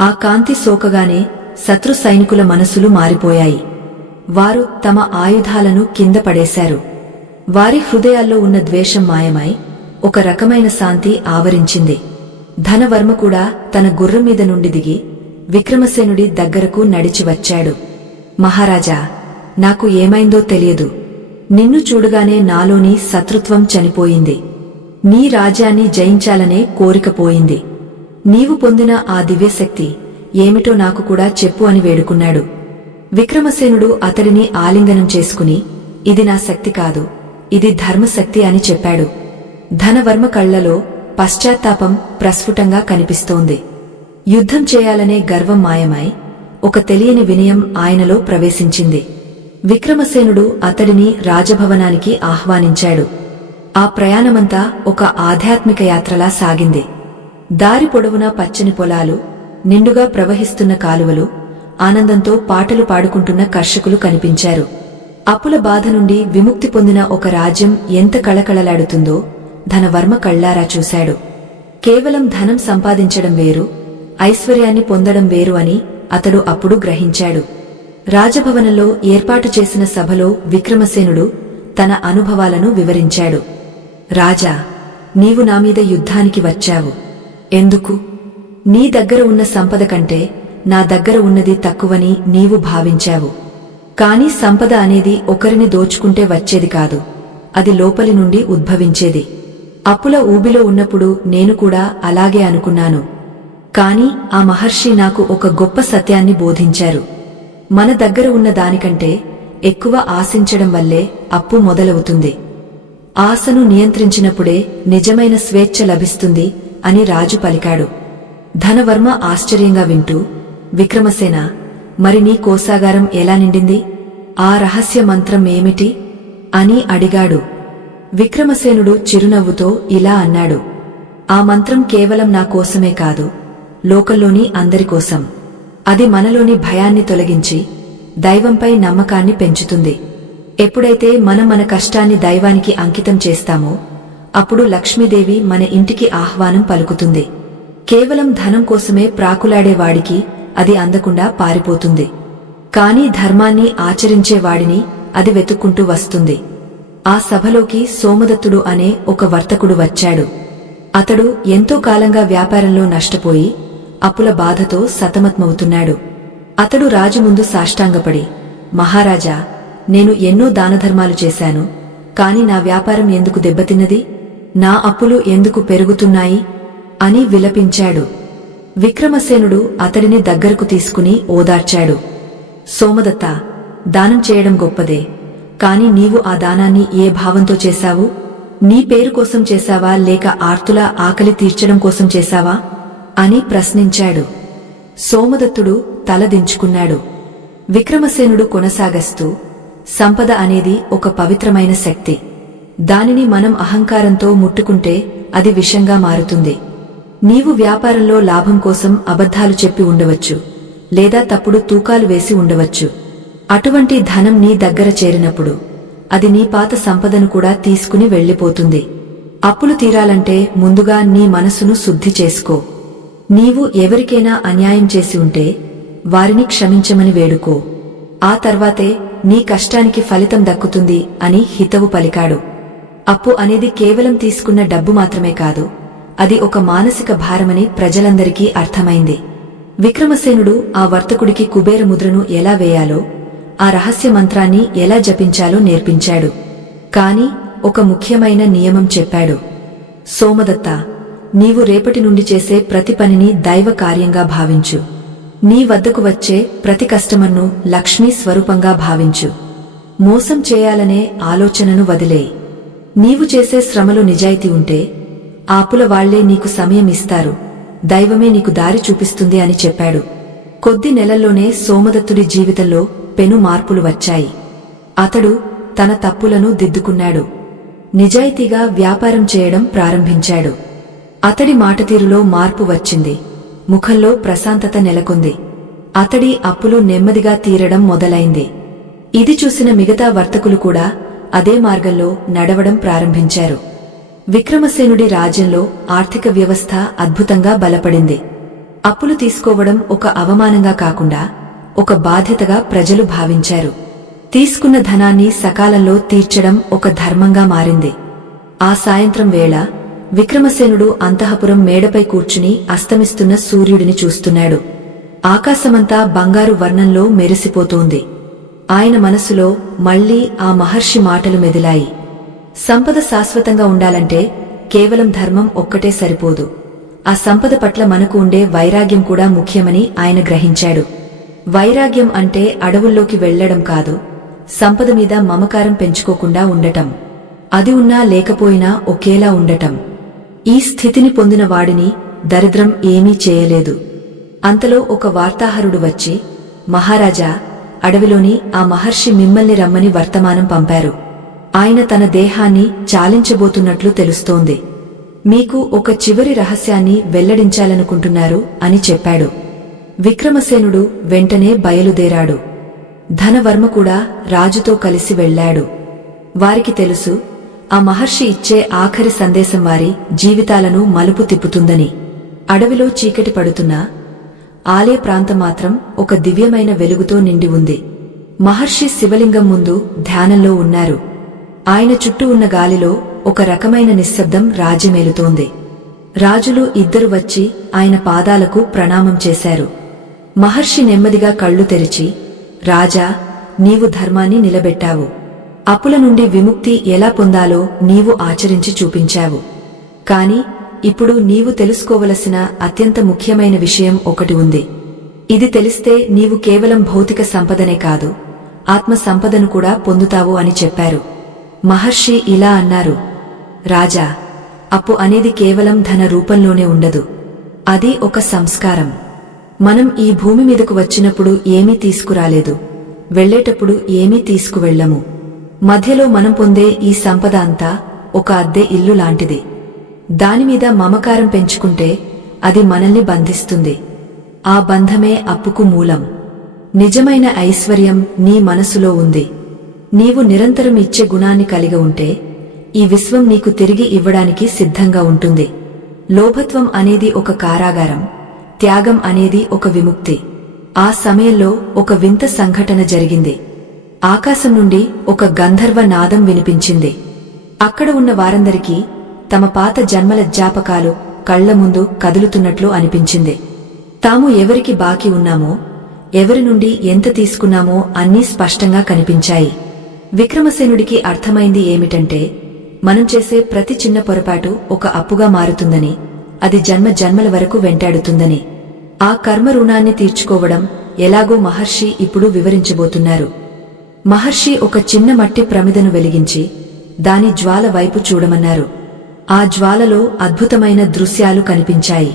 ఆ కాంతి సోకగానే శత్రు సైనికుల మనసులు మారిపోయాయి. వారు తమ ఆయుధాలను కింద పడేశారు. వారి హృదయాల్లో ఉన్న ద్వేషం మాయమై ఒక రకమైన శాంతి ఆవరించింది. ధనవర్మ కూడా తన గుర్రం మీద నుండి దిగి విక్రమసేనుడి దగ్గరకు నడిచి వచ్చాడు. మహారాజా, నాకు ఏమైందో తెలియదు. నిన్ను చూడగానే నాలోని శత్రుత్వం చనిపోయింది. నీ రాజ్యాన్ని జయించాలనే కోరికపోయింది. నీవు పొందిన ఆ దివ్యశక్తి ఏమిటో నాకు కూడా చెప్పు అని వేడుకున్నాడు. విక్రమసేనుడు అతడిని ఆలింగనం చేసుకుని, ఇది నా శక్తి కాదు, ఇది ధర్మశక్తి అని చెప్పాడు. ధనవర్మ కళ్లలో పశ్చాత్తాపం ప్రస్ఫుటంగా కనిపిస్తోంది. యుద్ధం చేయాలనే గర్వం మాయమై ఒక తెలియని వినయం ఆయనలో ప్రవేశించింది. విక్రమసేనుడు అతడిని రాజభవనానికి ఆహ్వానించాడు. ఆ ప్రయాణమంతా ఒక ఆధ్యాత్మిక యాత్రలా సాగింది. దారి పొడవునా పచ్చని పొలాలు, నిండుగా ప్రవహిస్తున్న కాలువలు, ఆనందంతో పాటలు పాడుకుంటున్న కర్షకులు కనిపించారు. అప్పుల బాధ నుండి విముక్తి పొందిన ఒక రాజ్యం ఎంత కళకళలాడుతుందో ధనవర్మ కళ్లారా చూశాడు. కేవలం ధనం సంపాదించడం వేరు, ఐశ్వర్యాన్ని పొందడం వేరు అని అతడు అప్పుడు గ్రహించాడు. రాజభవనంలో ఏర్పాటు చేసిన సభలో విక్రమసేనుడు తన అనుభవాలను వివరించాడు. రాజా, నీవు నామీద యుద్ధానికి వచ్చావు. ఎందుకు? నీ దగ్గర ఉన్న సంపద కంటే నా దగ్గర ఉన్నది తక్కువని నీవు భావించావు. కాని సంపద అనేది ఒకరిని దోచుకుంటే వచ్చేది కాదు, అది లోపలి నుండి ఉద్భవించేది. అప్పుల ఊబిలో ఉన్నప్పుడు నేను కూడా అలాగే అనుకున్నాను. కాని ఆ మహర్షి నాకు ఒక గొప్ప సత్యాన్ని బోధించారు. మన దగ్గర ఉన్న దానికంటే ఎక్కువ ఆశించడం వల్లే అప్పు మొదలవుతుంది. ఆశను నియంత్రించినప్పుడే నిజమైన స్వేచ్ఛ లభిస్తుంది అని రాజు పలికాడు. ధనవర్మ ఆశ్చర్యంగా వింటూ, విక్రమసేన, మరి నీ కోశాగారం ఎలా నిండింది? ఆ రహస్య మంత్రం ఏమిటి అని అడిగాడు. విక్రమసేనుడు చిరునవ్వుతో ఇలా అన్నాడు. ఆ మంత్రం కేవలం నా కోసమే కాదు, లోకంలోని అందరి కోసం. అది మనలోని భయాన్ని తొలగించి దైవంపై నమ్మకాన్ని పెంచుతుంది. ఎప్పుడైతే మనం మన కష్టాన్ని దైవానికి అంకితం చేస్తామో అప్పుడు లక్ష్మీదేవి మన ఇంటికి ఆహ్వానం పలుకుతుంది. కేవలం ధనం కోసమే ప్రాకులాడేవాడికి అది అందకుండా పారిపోతుంది. కాని ధర్మాన్ని ఆచరించేవాడిని అది వెతుక్కుంటూ వస్తుంది. ఆ సభలోకి సోమదత్తుడు అనే ఒక వర్తకుడు వచ్చాడు. అతడు ఎంతో కాలంగా వ్యాపారంలో నష్టపోయి అప్పుల బాధతో సతమతమవుతున్నాడు. అతడు రాజు ముందు సాష్టాంగపడి, మహారాజా, నేను ఎన్నో దానధర్మాలు చేశాను, కాని నా వ్యాపారం ఎందుకు దెబ్బతిన్నది? నా అప్పులు ఎందుకు పెరుగుతున్నాయి అని విలపించాడు. విక్రమసేనుడు అతడిని దగ్గరకు తీసుకుని ఓదార్చాడు. సోమదత్త, దానం చేయడం గొప్పదే, కాని నీవు ఆ దానాన్ని ఏ భావంతో చేశావు? నీ పేరు కోసం చేశావా, లేక ఆర్తుల ఆకలి తీర్చడం కోసం చేశావా అని ప్రశ్నించాడు. సోమదత్తుడు తల దించుకున్నాడు. విక్రమసేనుడు కొనసాగస్తూ, సంపద అనేది ఒక పవిత్రమైన శక్తి. దానిని మనం అహంకారంతో ముట్టుకుంటే అది విషంగా మారుతుంది. నీవు వ్యాపారంలో లాభం కోసం అబద్ధాలు చెప్పి ఉండవచ్చు, లేదా తప్పుడు తూకాలు వేసి ఉండవచ్చు. అటువంటి ధనం నీ దగ్గర చేరినప్పుడు అది నీ పాత సంపదను కూడా తీసుకుని వెళ్లిపోతుంది. అప్పులు తీరాలంటే ముందుగా నీ మనసును శుద్ధి చేసుకో. నీవు ఎవరికైనా అన్యాయం చేసి ఉంటే వారిని క్షమించమని వేడుకో. ఆ తర్వాతే నీ కష్టానికి ఫలితం దక్కుతుంది అని హితవు పలికాడు. అప్పు అనేది కేవలం తీసుకున్న డబ్బు మాత్రమే కాదు, అది ఒక మానసిక భారమని ప్రజలందరికీ అర్థమైంది. విక్రమసేనుడు ఆ వర్తకుడికి కుబేర ముద్రను ఎలా వేయాలో, ఆ రహస్య మంత్రాన్ని ఎలా జపించాలో నేర్పించాడు. కాని ఒక ముఖ్యమైన నియమం చెప్పాడు. సోమదత్త, నీవు రేపటి నుండి చేసే ప్రతి పనిని దైవ కార్యంగా భావించు. నీ వద్దకు వచ్చే ప్రతి కస్టమర్ను లక్ష్మీ స్వరూపంగా భావించు. మోసం చేయాలనే ఆలోచనను వదిలేయి. నీవు చేసే శ్రమలో నిజాయితీ ఉంటే ఆపుల వాళ్లే నీకు సమయం ఇస్తారు, దైవమే నీకు దారి చూపిస్తుంది అని చెప్పాడు. కొద్ది నెలల్లోనే సోమదత్తుడి జీవితంలో పెను మార్పులు వచ్చాయి. అతడు తన తప్పులను దిద్దుకున్నాడు. నిజాయితీగా వ్యాపారం చేయడం ప్రారంభించాడు. అతడి మాటతీరులో మార్పు వచ్చింది. ముఖంలో ప్రశాంతత నెలకొంది. అతడి అప్పులు నెమ్మదిగా తీరడం మొదలైంది. ఇది చూసిన మిగతా వర్తకులు కూడా అదే మార్గంలో నడవడం ప్రారంభించారు. విక్రమసేనుడి రాజ్యంలో ఆర్థిక వ్యవస్థ అద్భుతంగా బలపడింది. అప్పులు తీసుకోవడం ఒక అవమానంగా కాకుండా ఒక బాధ్యతగా ప్రజలు భావించారు. తీసుకున్న ధనాన్ని సకాలంలో తీర్చడం ఒక ధర్మంగా మారింది. ఆ సాయంత్రం వేళ విక్రమసేనుడు అంతఃపురం మేడపై కూర్చుని అస్తమిస్తున్న సూర్యుడిని చూస్తున్నాడు. ఆకాశమంతా బంగారు వర్ణంలో మెరిసిపోతోంది. ఆయన మనసులో మళ్లీ ఆ మహర్షి మాటలు మెదిలాయి. సంపద శాశ్వతంగా ఉండాలంటే కేవలం ధర్మం ఒక్కటే సరిపోదు. ఆ సంపద పట్ల మనకు ఉండే వైరాగ్యం కూడా ముఖ్యమని ఆయన గ్రహించాడు. వైరాగ్యం అంటే అడవుల్లోకి వెళ్లడం కాదు, సంపద మీద మమకారం పెంచుకోకుండా ఉండటం. అది ఉన్నా లేకపోయినా ఒకేలా ఉండటం. ఈ స్థితిని పొందిన వాడిని దరిద్రం ఏమీ చేయలేదు. అంతలో ఒక వార్తాహరుడు వచ్చి, మహారాజా, అడవిలోని ఆ మహర్షి మిమ్మల్ని రమ్మని వర్తమానం పంపారు. ఆయన తన దేహాన్ని చాలించబోతున్నట్లు తెలుస్తోంది. మీకు ఒక చివరి రహస్యాన్ని వెల్లడించాలనుకుంటున్నారు అని చెప్పాడు. విక్రమసేనుడు వెంటనే బయలుదేరాడు. ధనవర్మ కూడా రాజుతో కలిసి వెళ్లాడు. వారికి తెలుసు, ఆ మహర్షి ఇచ్చే ఆఖరి సందేశం వారి జీవితాలను మలుపు తిప్పుతుందని. అడవిలో చీకటి పడుతున్నా ఆలయ ప్రాంతం మాత్రం ఒక దివ్యమైన వెలుగుతో నిండి ఉంది. మహర్షి శివలింగం ముందు ధ్యానంలో ఉన్నారు. ఆయన చుట్టూ ఉన్న గాలిలో ఒక రకమైన నిశ్శబ్దం రాజ్యమేలుతోంది. రాజులు ఇద్దరు వచ్చి ఆయన పాదాలకు ప్రణామం చేశారు. మహర్షి నెమ్మదిగా కళ్ళు తెరిచి, రాజా, నీవు ధర్మాన్ని నిలబెట్టావు. అప్పుల నుండి విముక్తి ఎలా పొందాలో నీవు ఆచరించి చూపించావు. కాని ఇప్పుడు నీవు తెలుసుకోవలసిన అత్యంత ముఖ్యమైన విషయం ఒకటి ఉంది. ఇది తెలిస్తే నీవు కేవలం భౌతిక సంపదనే కాదు, ఆత్మ సంపదను కూడా పొందుతావు అని చెప్పారు. మహర్షి ఇలా అన్నారు, రాజా, అప్పు అనేది కేవలం ధన రూపంలోనే ఉండదు. అది ఒక సంస్కారం. మనం ఈ భూమి మీదకు వచ్చినప్పుడు ఏమీ తీసుకురాలేదు, వెళ్లేటప్పుడు ఏమీ తీసుకువెళ్లము. మధ్యలో మనం పొందే ఈ సంపద అంతా ఒక అద్దె ఇల్లు లాంటిది. దానిమీద మమకారం పెంచుకుంటే అది మనల్ని బంధిస్తుంది. ఆ బంధమే అప్పుకు మూలం. నిజమైన ఐశ్వర్యం నీ మనసులో ఉంది. నీవు నిరంతరం ఇచ్చే గుణాన్ని కలిగి ఉంటే ఈ విశ్వం నీకు తిరిగి ఇవ్వడానికి సిద్ధంగా ఉంటుంది. లోభత్వం అనేది ఒక కారాగారం, త్యాగం అనేది ఒక విముక్తి. ఆ సమయంలో ఒక వింత సంఘటన జరిగింది. ఆకాశం నుండి ఒక గంధర్వ నాదం వినిపించింది. అక్కడ ఉన్న వారందరికీ తమ పాత జన్మల జ్ఞాపకాలు కళ్ల ముందు కదులుతున్నట్లు అనిపించింది. తాము ఎవరికి బాకీ ఉన్నామో, ఎవరి నుండి ఎంత తీసుకున్నామో అన్నీ స్పష్టంగా కనిపించాయి. విక్రమసేనుడికి అర్థమైంది ఏమిటంటే, మనం చేసే ప్రతి చిన్న పొరపాటు ఒక అప్పుగా మారుతుందని, అది జన్మ జన్మల వరకు వెంటాడుతుందని. ఆ కర్మ రుణాన్ని తీర్చుకోవడం ఎలాగో మహర్షి ఇప్పుడు వివరించబోతున్నారు. మహర్షి ఒక చిన్న మట్టి ప్రమిదను వెలిగించి దాని జ్వాల వైపు చూడమన్నారు. ఆ జ్వాలలో అద్భుతమైన దృశ్యాలు కనిపించాయి.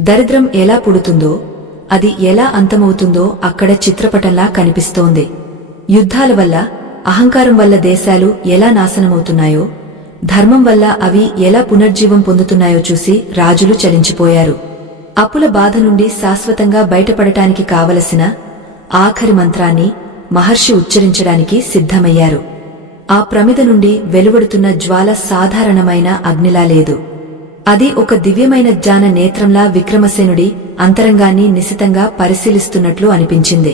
దరిద్రం ఎలా పుడుతుందో, అది ఎలా అంతమవుతుందో అక్కడ చిత్రపటంలా కనిపిస్తోంది. యుద్ధాల వల్ల, అహంకారం వల్ల దేశాలు ఎలా నాశనమవుతున్నాయో, ధర్మం వల్ల అవి ఎలా పునర్జీవం పొందుతున్నాయో చూసి రాజులు చలించిపోయారు. అప్పుల బాధ నుండి శాశ్వతంగా బయటపడటానికి కావలసిన ఆఖరి మంత్రాన్ని మహర్షి ఉచ్చరించడానికి సిద్ధమయ్యారు. ఆ ప్రమిద నుండి వెలువడుతున్న జ్వాల సాధారణమైన అగ్నిలా లేదు. అది ఒక దివ్యమైన జ్ఞాన నేత్రంలా విక్రమసేనుడి అంతరంగాన్ని నిశితంగా పరిశీలిస్తున్నట్లు అనిపించింది.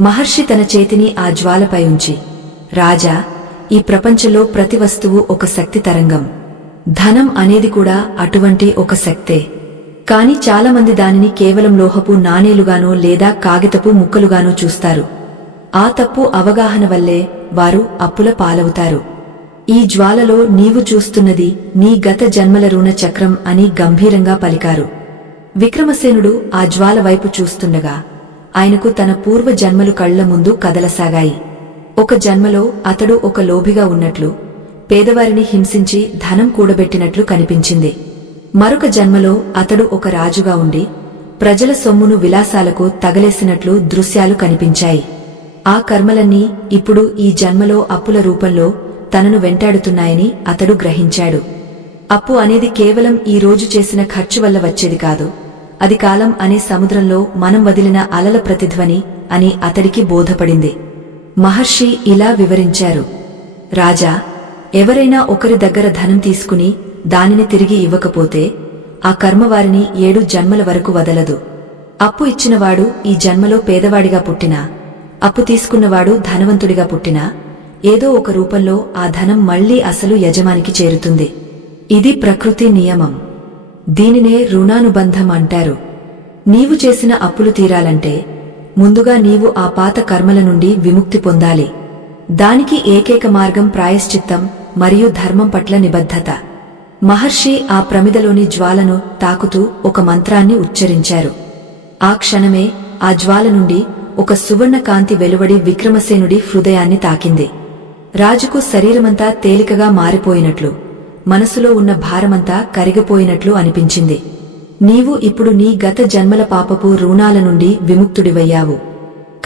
మహర్షి తన చేతిని ఆ జ్వాలపై ఉంచి, రాజా, ఈ ప్రపంచంలో ప్రతి వస్తువు ఒక శక్తి తరంగం. ధనం అనేది కూడా అటువంటి ఒక శక్తే. కాని చాలామంది దానిని కేవలం లోహపు నాణేలుగానో లేదా కాగితపు ముక్కలుగానో చూస్తారు. ఆ తప్పు అవగాహన వల్లే వారు అప్పుల పాలవుతారు. ఈ జ్వాలలో నీవు చూస్తున్నది నీ గత జన్మల రుణ చక్రం అని గంభీరంగా పలికారు. విక్రమసేనుడు ఆ జ్వాల వైపు చూస్తుండగా ఆయనకు తన పూర్వ జన్మలు కళ్ల ముందు కదలసాగాయి. ఒక జన్మలో అతడు ఒక లోభిగా ఉన్నట్లు, పేదవారిని హింసించి ధనం కూడబెట్టినట్లు కనిపించింది. మరొక జన్మలో అతడు ఒక రాజుగా ఉండి ప్రజల సొమ్మును విలాసాలకు తగలేసినట్లు దృశ్యాలు కనిపించాయి. ఆ కర్మలన్నీ ఇప్పుడు ఈ జన్మలో అప్పుల రూపంలో తనను వెంటాడుతున్నాయని అతడు గ్రహించాడు. అప్పు అనేది కేవలం ఈ రోజు చేసిన ఖర్చు వల్ల వచ్చేది కాదు, అది కాలం అనే సముద్రంలో మనం వదిలిన అలల ప్రతిధ్వని అని అతడికి బోధపడింది. మహర్షి ఇలా వివరించారు. రాజా, ఎవరైనా ఒకరి దగ్గర ధనం తీసుకుని దానిని తిరిగి ఇవ్వకపోతే ఆ కర్మ వారిని 7 జన్మల వరకు వదలదు. అప్పు ఇచ్చినవాడు ఈ జన్మలో పేదవాడిగా పుట్టినా, అప్పు తీసుకున్నవాడు ధనవంతుడిగా పుట్టినా, ఏదో ఒక రూపంలో ఆ ధనం మళ్లీ అసలు యజమానికి చేరుతుంది. ఇది ప్రకృతి నియమం. దీనినే రుణానుబంధం అంటారు. నీవు చేసిన అప్పులు తీరాలంటే ముందుగా నీవు ఆ పాత కర్మల నుండి విముక్తి పొందాలి. దానికి ఏకైక మార్గం ప్రాయశ్చిత్తం మరియు ధర్మం పట్ల నిబద్ధత. మహర్షి ఆ ప్రమిదలోని జ్వాలను తాకుతూ ఒక మంత్రాన్ని ఉచ్చరించారు. ఆ క్షణమే ఆ జ్వాల నుండి ఒక సువర్ణ కాంతి వెలువడి విక్రమసేనుడి హృదయాన్ని తాకింది. రాజుకు శరీరమంతా తేలికగా మారిపోయినట్లు, మనసులో ఉన్న భారమంతా కరిగిపోయినట్లు అనిపించింది. నీవు ఇప్పుడు నీ గత జన్మల పాపపు రుణాల నుండి విముక్తుడివయ్యావు.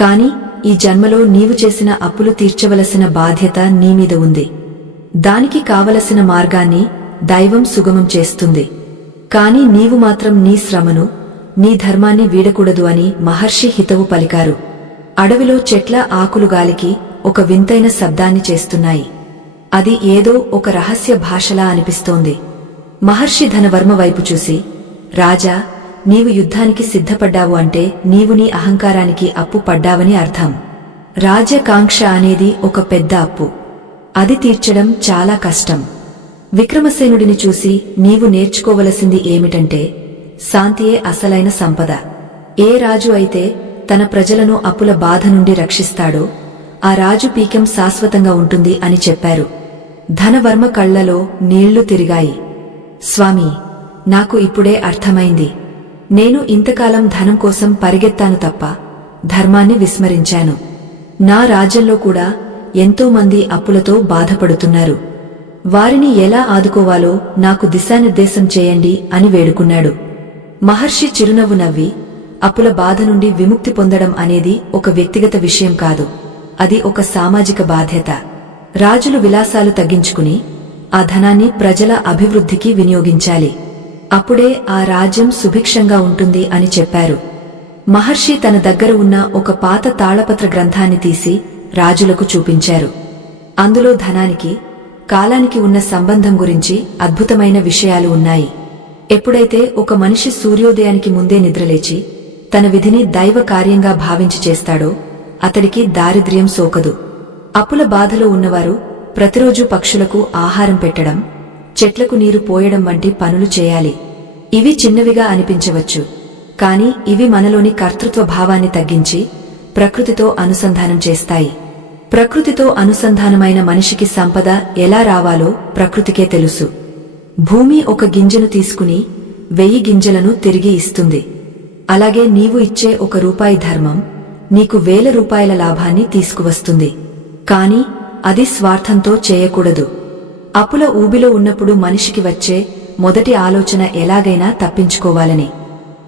కాని ఈ జన్మలో నీవు చేసిన అప్పులు తీర్చవలసిన బాధ్యత నీమీద ఉంది. దానికి కావలసిన మార్గాన్ని దైవం సుగమం చేస్తుంది. కాని నీవు మాత్రం నీ శ్రమను, నీ ధర్మాన్ని వీడకూడదు అని మహర్షి హితవు పలికారు. అడవిలో చెట్ల ఆకులు గాలికి ఒక వింతైన శబ్దాన్ని చేస్తున్నాయి. అది ఏదో ఒక రహస్య భాషలా అనిపిస్తోంది. మహర్షి ధనవర్మ వైపు చూసి, రాజా, నీవు యుద్ధానికి సిద్ధపడ్డావు అంటే నీవు నీ అహంకారానికి అప్పు పడ్డావని అర్థం. రాజ్యకాంక్ష అనేది ఒక పెద్ద అప్పు. అది తీర్చడం చాలా కష్టం. విక్రమసేనుడిని చూసి నీవు నేర్చుకోవలసింది ఏమిటంటే, శాంతియే అసలైన సంపద. ఏ రాజు అయితే తన ప్రజలను అప్పుల బాధ నుండి రక్షిస్తాడో ఆ రాజు పీఠం శాశ్వతంగా ఉంటుంది అని చెప్పారు. ధనవర్మ కళ్లలో నీళ్లు తిరిగాయి. స్వామీ, నాకు ఇప్పుడే అర్థమైంది. నేను ఇంతకాలం ధనం కోసం పరిగెత్తాను తప్ప ధర్మాన్ని విస్మరించాను. నా రాజ్యంలో కూడా ఎంతోమంది అప్పులతో బాధపడుతున్నారు. వారిని ఎలా ఆదుకోవాలో నాకు దిశానిర్దేశం చేయండి అని వేడుకున్నాడు. మహర్షి చిరునవ్వు నవ్వి, అప్పుల బాధ నుండి విముక్తి పొందడం అనేది ఒక వ్యక్తిగత విషయం కాదు, అది ఒక సామాజిక బాధ్యత. రాజులు విలాసాలు తగ్గించుకుని ఆ ధనాన్ని ప్రజల అభివృద్ధికి వినియోగించాలి. అప్పుడే ఆ రాజ్యం సుభిక్షంగా ఉంటుంది అని చెప్పారు. మహర్షి తన దగ్గర ఉన్న ఒక పాత తాళపత్ర గ్రంథాన్ని తీసి రాజులకు చూపించారు. అందులో ధనానికి, కాలానికి ఉన్న సంబంధం గురించి అద్భుతమైన విషయాలు ఉన్నాయి. ఎప్పుడైతే ఒక మనిషి సూర్యోదయానికి ముందే నిద్రలేచి తన విధిని దైవ కార్యంగా భావించి చేస్తాడో అతడికి దారిద్ర్యం సోకదు. అప్పుల బాధలో ఉన్నవారు ప్రతిరోజు పక్షులకు ఆహారం పెట్టడం, చెట్లకు నీరు పోయడం వంటి పనులు చేయాలి. ఇవి చిన్నవిగా అనిపించవచ్చు, కాని ఇవి మనలోని కర్తృత్వ భావాన్ని తగ్గించి ప్రకృతితో అనుసంధానం చేస్తాయి. ప్రకృతితో అనుసంధానమైన మనిషికి సంపద ఎలా రావాలో ప్రకృతికే తెలుసు. భూమి ఒక గింజను తీసుకుని 1000 గింజలను తిరిగి ఇస్తుంది. అలాగే నీవు ఇచ్చే ₹1 ధర్మం నీకు 1000 రూపాయల లాభాన్ని తీసుకువస్తుంది. కాని అది స్వార్థంతో చేయకూడదు. అప్పుల ఊబిలో ఉన్నప్పుడు మనిషికి వచ్చే మొదటి ఆలోచన ఎలాగైనా తప్పించుకోవాలని.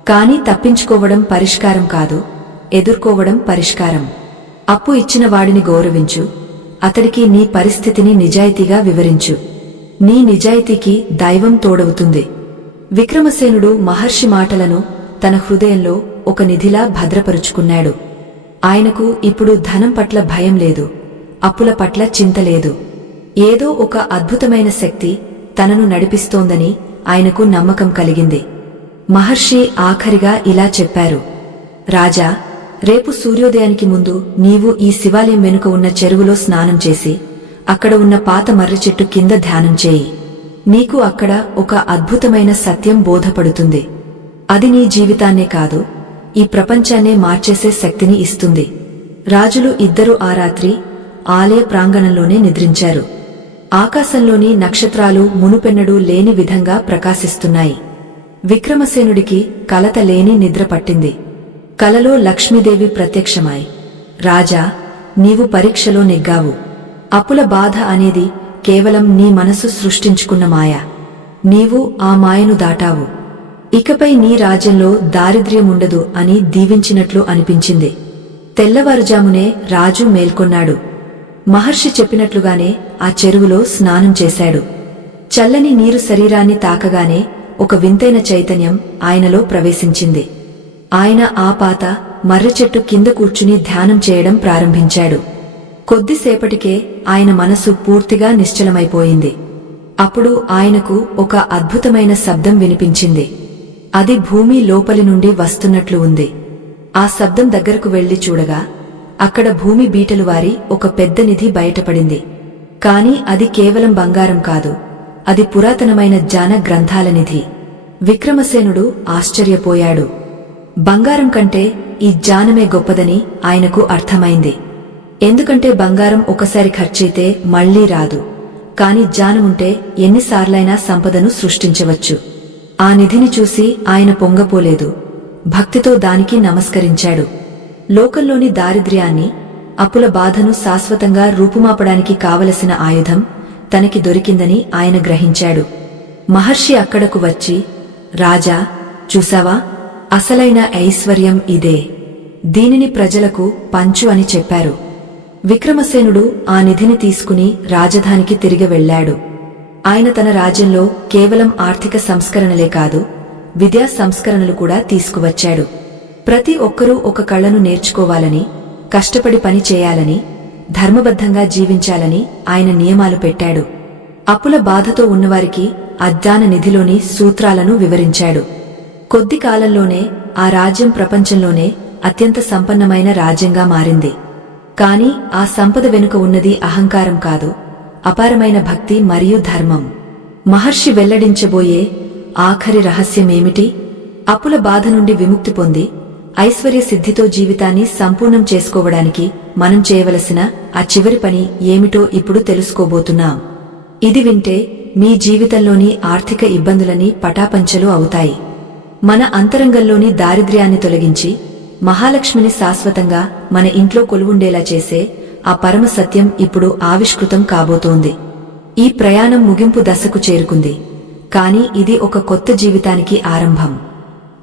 కాని తప్పించుకోవడం పరిష్కారం కాదు, ఎదుర్కోవడం పరిష్కారం. అప్పు ఇచ్చిన వాడిని గౌరవించు, అతడికి నీ పరిస్థితిని నిజాయితీగా వివరించు. నీ నిజాయితీకి దైవం తోడవుతుంది. విక్రమసేనుడు మహర్షి మాటలను తన హృదయంలో ఒక నిధిలా భద్రపరుచుకున్నాడు. ఆయనకు ఇప్పుడు ధనం పట్ల భయం లేదు, అప్పుల పట్ల చింత లేదు. ఏదో ఒక అద్భుతమైన శక్తి తనను నడిపిస్తోందని ఆయనకు నమ్మకం కలిగింది. మహర్షి ఆఖరిగా ఇలా చెప్పారు: రాజా, రేపు సూర్యోదయానికి ముందు నీవు ఈ శివాలయం వెనుక ఉన్న చెరువులో స్నానం చేసి అక్కడ ఉన్న పాత మర్రి చెట్టు కింద ధ్యానం చేయి. నీకు అక్కడ ఒక అద్భుతమైన సత్యం బోధపడుతుంది. అది నీ జీవితాన్నే కాదు, ఈ ప్రపంచాన్నే మార్చేసే శక్తిని ఇస్తుంది. రాజులు ఇద్దరూ ఆ రాత్రి ఆలయ ప్రాంగణంలోనే నిద్రించారు. ఆకాశంలోని నక్షత్రాలు మునుపెన్నడూ లేని విధంగా ప్రకాశిస్తున్నాయి. విక్రమసేనుడికి కలత లేని నిద్ర పట్టింది. కలలో లక్ష్మీదేవి ప్రత్యక్షమాయి, రాజా, నీవు పరీక్షలో నెగ్గావు. అప్పుల బాధ అనేది కేవలం నీ మనసు సృష్టించుకున్న మాయ. నీవు ఆ మాయను దాటావు. ఇకపై నీ రాజ్యంలో దారిద్ర్యముండదు అని దీవించినట్లు అనిపించింది. తెల్లవారుజామునే రాజు మేల్కొన్నాడు. మహర్షి చెప్పినట్లుగానే ఆ చెరువులో స్నానం చేశాడు. చల్లని నీరు శరీరాన్ని తాకగానే ఒక వింతైన చైతన్యం ఆయనలో ప్రవేశించింది. ఆయన ఆ పాత మర్రి చెట్టు కింద కూర్చుని ధ్యానం చేయడం ప్రారంభించాడు. కొద్దిసేపటికే ఆయన మనసు పూర్తిగా నిశ్చలమైపోయింది. అప్పుడు ఆయనకు ఒక అద్భుతమైన శబ్దం వినిపించింది. అది భూమి లోపలి నుండి వస్తున్నట్లు ఉంది. ఆ శబ్దం దగ్గరకు వెళ్లి చూడగా అక్కడ భూమి బీటలు వారి ఒక పెద్ద నిధి బయటపడింది. కాని అది కేవలం బంగారం కాదు, అది పురాతనమైన జ్ఞాన గ్రంథాల నిధి. విక్రమసేనుడు ఆశ్చర్యపోయాడు. బంగారం కంటే ఈ జ్ఞానమే గొప్పదని ఆయనకు అర్థమైంది. ఎందుకంటే బంగారం ఒకసారి ఖర్చయితే మళ్లీ రాదు, కాని జ్ఞానముంటే ఎన్నిసార్లైనా సంపదను సృష్టించవచ్చు. ఆ నిధిని చూసి ఆయన పొంగపోలేదు, భక్తితో దానికి నమస్కరించాడు. లోకంలోని దారిద్ర్యాన్ని, అప్పుల బాధను శాశ్వతంగా రూపుమాపడానికి కావలసిన ఆయుధం తనకి దొరికిందని ఆయన గ్రహించాడు. మహర్షి అక్కడకు వచ్చి, రాజా, చూసావా, అసలైన ఐశ్వర్యం ఇదే, దీనిని ప్రజలకు పంచు అని చెప్పారు. విక్రమసేనుడు ఆ నిధిని తీసుకుని రాజధానికి తిరిగి వెళ్లాడు. ఆయన తన రాజ్యంలో కేవలం ఆర్థిక సంస్కరణలే కాదు, విద్యా సంస్కరణలు కూడా తీసుకువచ్చాడు. ప్రతి ఒక్కరూ ఒక కళను నేర్చుకోవాలని, కష్టపడి పని చేయాలని, ధర్మబద్ధంగా జీవించాలని ఆయన నియమాలు పెట్టాడు. అప్పుల బాధతో ఉన్నవారికి అజ్ఞాన నిధిలోని సూత్రాలను వివరించాడు. కొద్ది కాలంలోనే ఆ రాజ్యం ప్రపంచంలోనే అత్యంత సంపన్నమైన రాజ్యంగా మారింది. కాని ఆ సంపద వెనుక ఉన్నది అహంకారం కాదు, అపారమైన భక్తి మరియు ధర్మం. మహర్షి వెల్లడించబోయే ఆఖరి రహస్యమేమిటి? అప్పుల బాధ నుండి విముక్తి పొంది ఐశ్వర్య సిద్ధితో జీవితాన్ని సంపూర్ణం చేసుకోవడానికి మనం చేయవలసిన ఆ చివరి పని ఏమిటో ఇప్పుడు తెలుసుకోబోతున్నాం. ఇది వింటే మీ జీవితంలోని ఆర్థిక ఇబ్బందులని పటాపంచలు అవుతాయి. మన అంతరంగంలోని దారిద్ర్యాన్ని తొలగించి మహాలక్ష్మిని శాశ్వతంగా మన ఇంట్లో కొలువుండేలా చేసే ఆ పరమ సత్యం ఇప్పుడు ఆవిష్కృతం కాబోతోంది. ఈ ప్రయాణం ముగింపు దశకు చేరుకుంది, కాని ఇది ఒక కొత్త జీవితానికి ఆరంభం.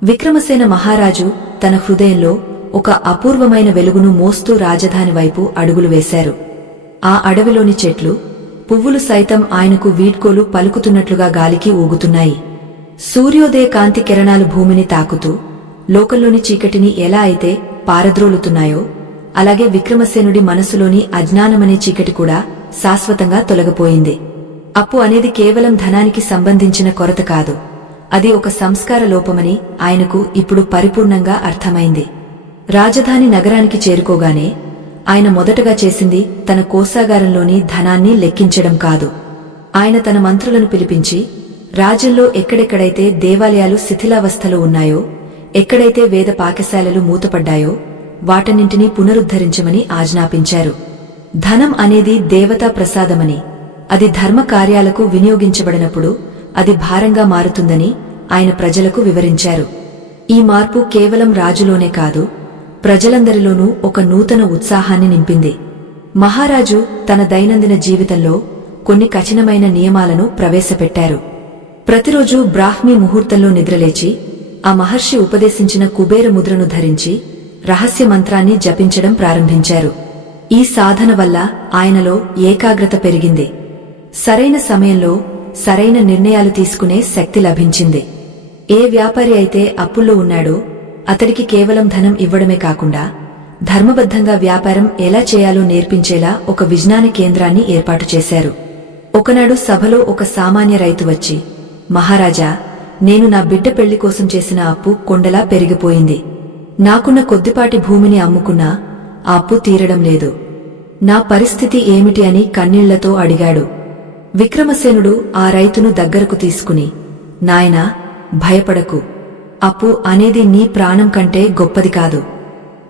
విక్రమసేన మహారాజు తన హృదయంలో ఒక అపూర్వమైన వెలుగును మోస్తూ రాజధాని వైపు అడుగులు వేశారు. ఆ అడవిలోని చెట్లు, పువ్వులు సైతం ఆయనకు వీడ్కోలు పలుకుతున్నట్లుగా గాలికి ఊగుతున్నాయి. సూర్యోదయ కాంతి కిరణాలు భూమిని తాకుతూ లోకంలోని చీకటిని ఎలా అయితే పారద్రోలుతున్నాయో అలాగే విక్రమసేనుడి మనసులోని అజ్ఞానమనే చీకటి కూడా శాశ్వతంగా తొలగిపోయింది. అప్పు అనేది కేవలం ధనానికి సంబంధించిన కొరత కాదు, అది ఒక సంస్కార లోపమని ఆయనకు ఇప్పుడు పరిపూర్ణంగా అర్థమైంది. రాజధాని నగరానికి చేరుకోగానే ఆయన మొదటగా చేసింది తన కోశాగారంలోని ధనాన్ని లెక్కించడం కాదు. ఆయన తన మంత్రులను పిలిపించి రాజ్యంలో ఎక్కడెక్కడైతే దేవాలయాలు శిథిలావస్థలో ఉన్నాయో, ఎక్కడైతే వేద పాకశాలలు మూతపడ్డాయో వాటన్నింటినీ పునరుద్ధరించమని ఆజ్ఞాపించారు. ధనం అనేది దేవతా ప్రసాదమని, అది ధర్మ కార్యాలకు వినియోగించబడినప్పుడు అది భారంగా మారుతుందని ఆయన ప్రజలకు వివరించారు. ఈ మార్పు కేవలం రాజులోనే కాదు, ప్రజలందరిలోనూ ఒక నూతన ఉత్సాహాన్ని నింపింది. మహారాజు తన దైనందిన జీవితంలో కొన్ని కఠినమైన నియమాలను ప్రవేశపెట్టారు. ప్రతిరోజూ బ్రాహ్మీ ముహూర్తంలో నిద్రలేచి ఆ మహర్షి ఉపదేశించిన కుబేర ముద్రను ధరించి రహస్య మంత్రాన్ని జపించడం ప్రారంభించారు. ఈ సాధన వల్ల ఆయనలో ఏకాగ్రత పెరిగింది. సరైన సమయంలో సరైన నిర్ణయాలు తీసుకునే శక్తి లభించింది. ఏ వ్యాపారి అయితే అప్పుల్లో ఉన్నాడో అతడికి కేవలం ధనం ఇవ్వడమే కాకుండా ధర్మబద్ధంగా వ్యాపారం ఎలా చేయాలో నేర్పించేలా ఒక విజ్ఞాన కేంద్రాన్ని ఏర్పాటు చేశారు. ఒకనాడు సభలో ఒక సామాన్య రైతు వచ్చి, మహారాజా, నేను నా బిడ్డ పెళ్లి కోసం చేసిన అప్పు కొండలా పెరిగిపోయింది. నాకున్న కొద్దిపాటి భూమిని అమ్ముకున్నా ఆ అప్పు తీరడం లేదు. నా పరిస్థితి ఏమిటి అని కన్నీళ్లతో అడిగాడు. విక్రమసేనుడు ఆ రైతును దగ్గరకు తీసుకుని, నాయనా, భయపడకు. అప్పు అనేది నీ ప్రాణం కంటే గొప్పది కాదు.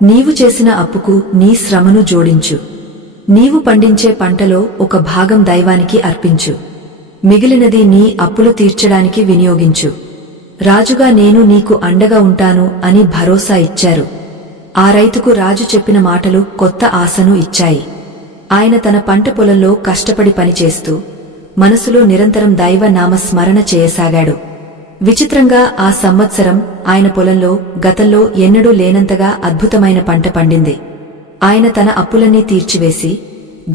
నీవు చేసిన అప్పుకు నీ శ్రమను జోడించు. నీవు పండించే పంటలో ఒక భాగం దైవానికి అర్పించు. మిగిలినది నీ అప్పులు తీర్చడానికి వినియోగించు. రాజుగా నేను నీకు అండగా ఉంటాను అని భరోసా ఇచ్చారు. ఆ రైతుకు రాజు చెప్పిన మాటలు కొత్త ఆశను ఇచ్చాయి. ఆయన తన పంట పొలంలో కష్టపడి పనిచేస్తూ మనసులో నిరంతరం దైవ నామ స్మరణ చేయసాగాడు. విచిత్రంగా ఆ సంవత్సరం ఆయన పొలంలో గతంలో ఎన్నడూ లేనంతగా అద్భుతమైన పంట పండింది. ఆయన తన అప్పులన్నీ తీర్చివేసి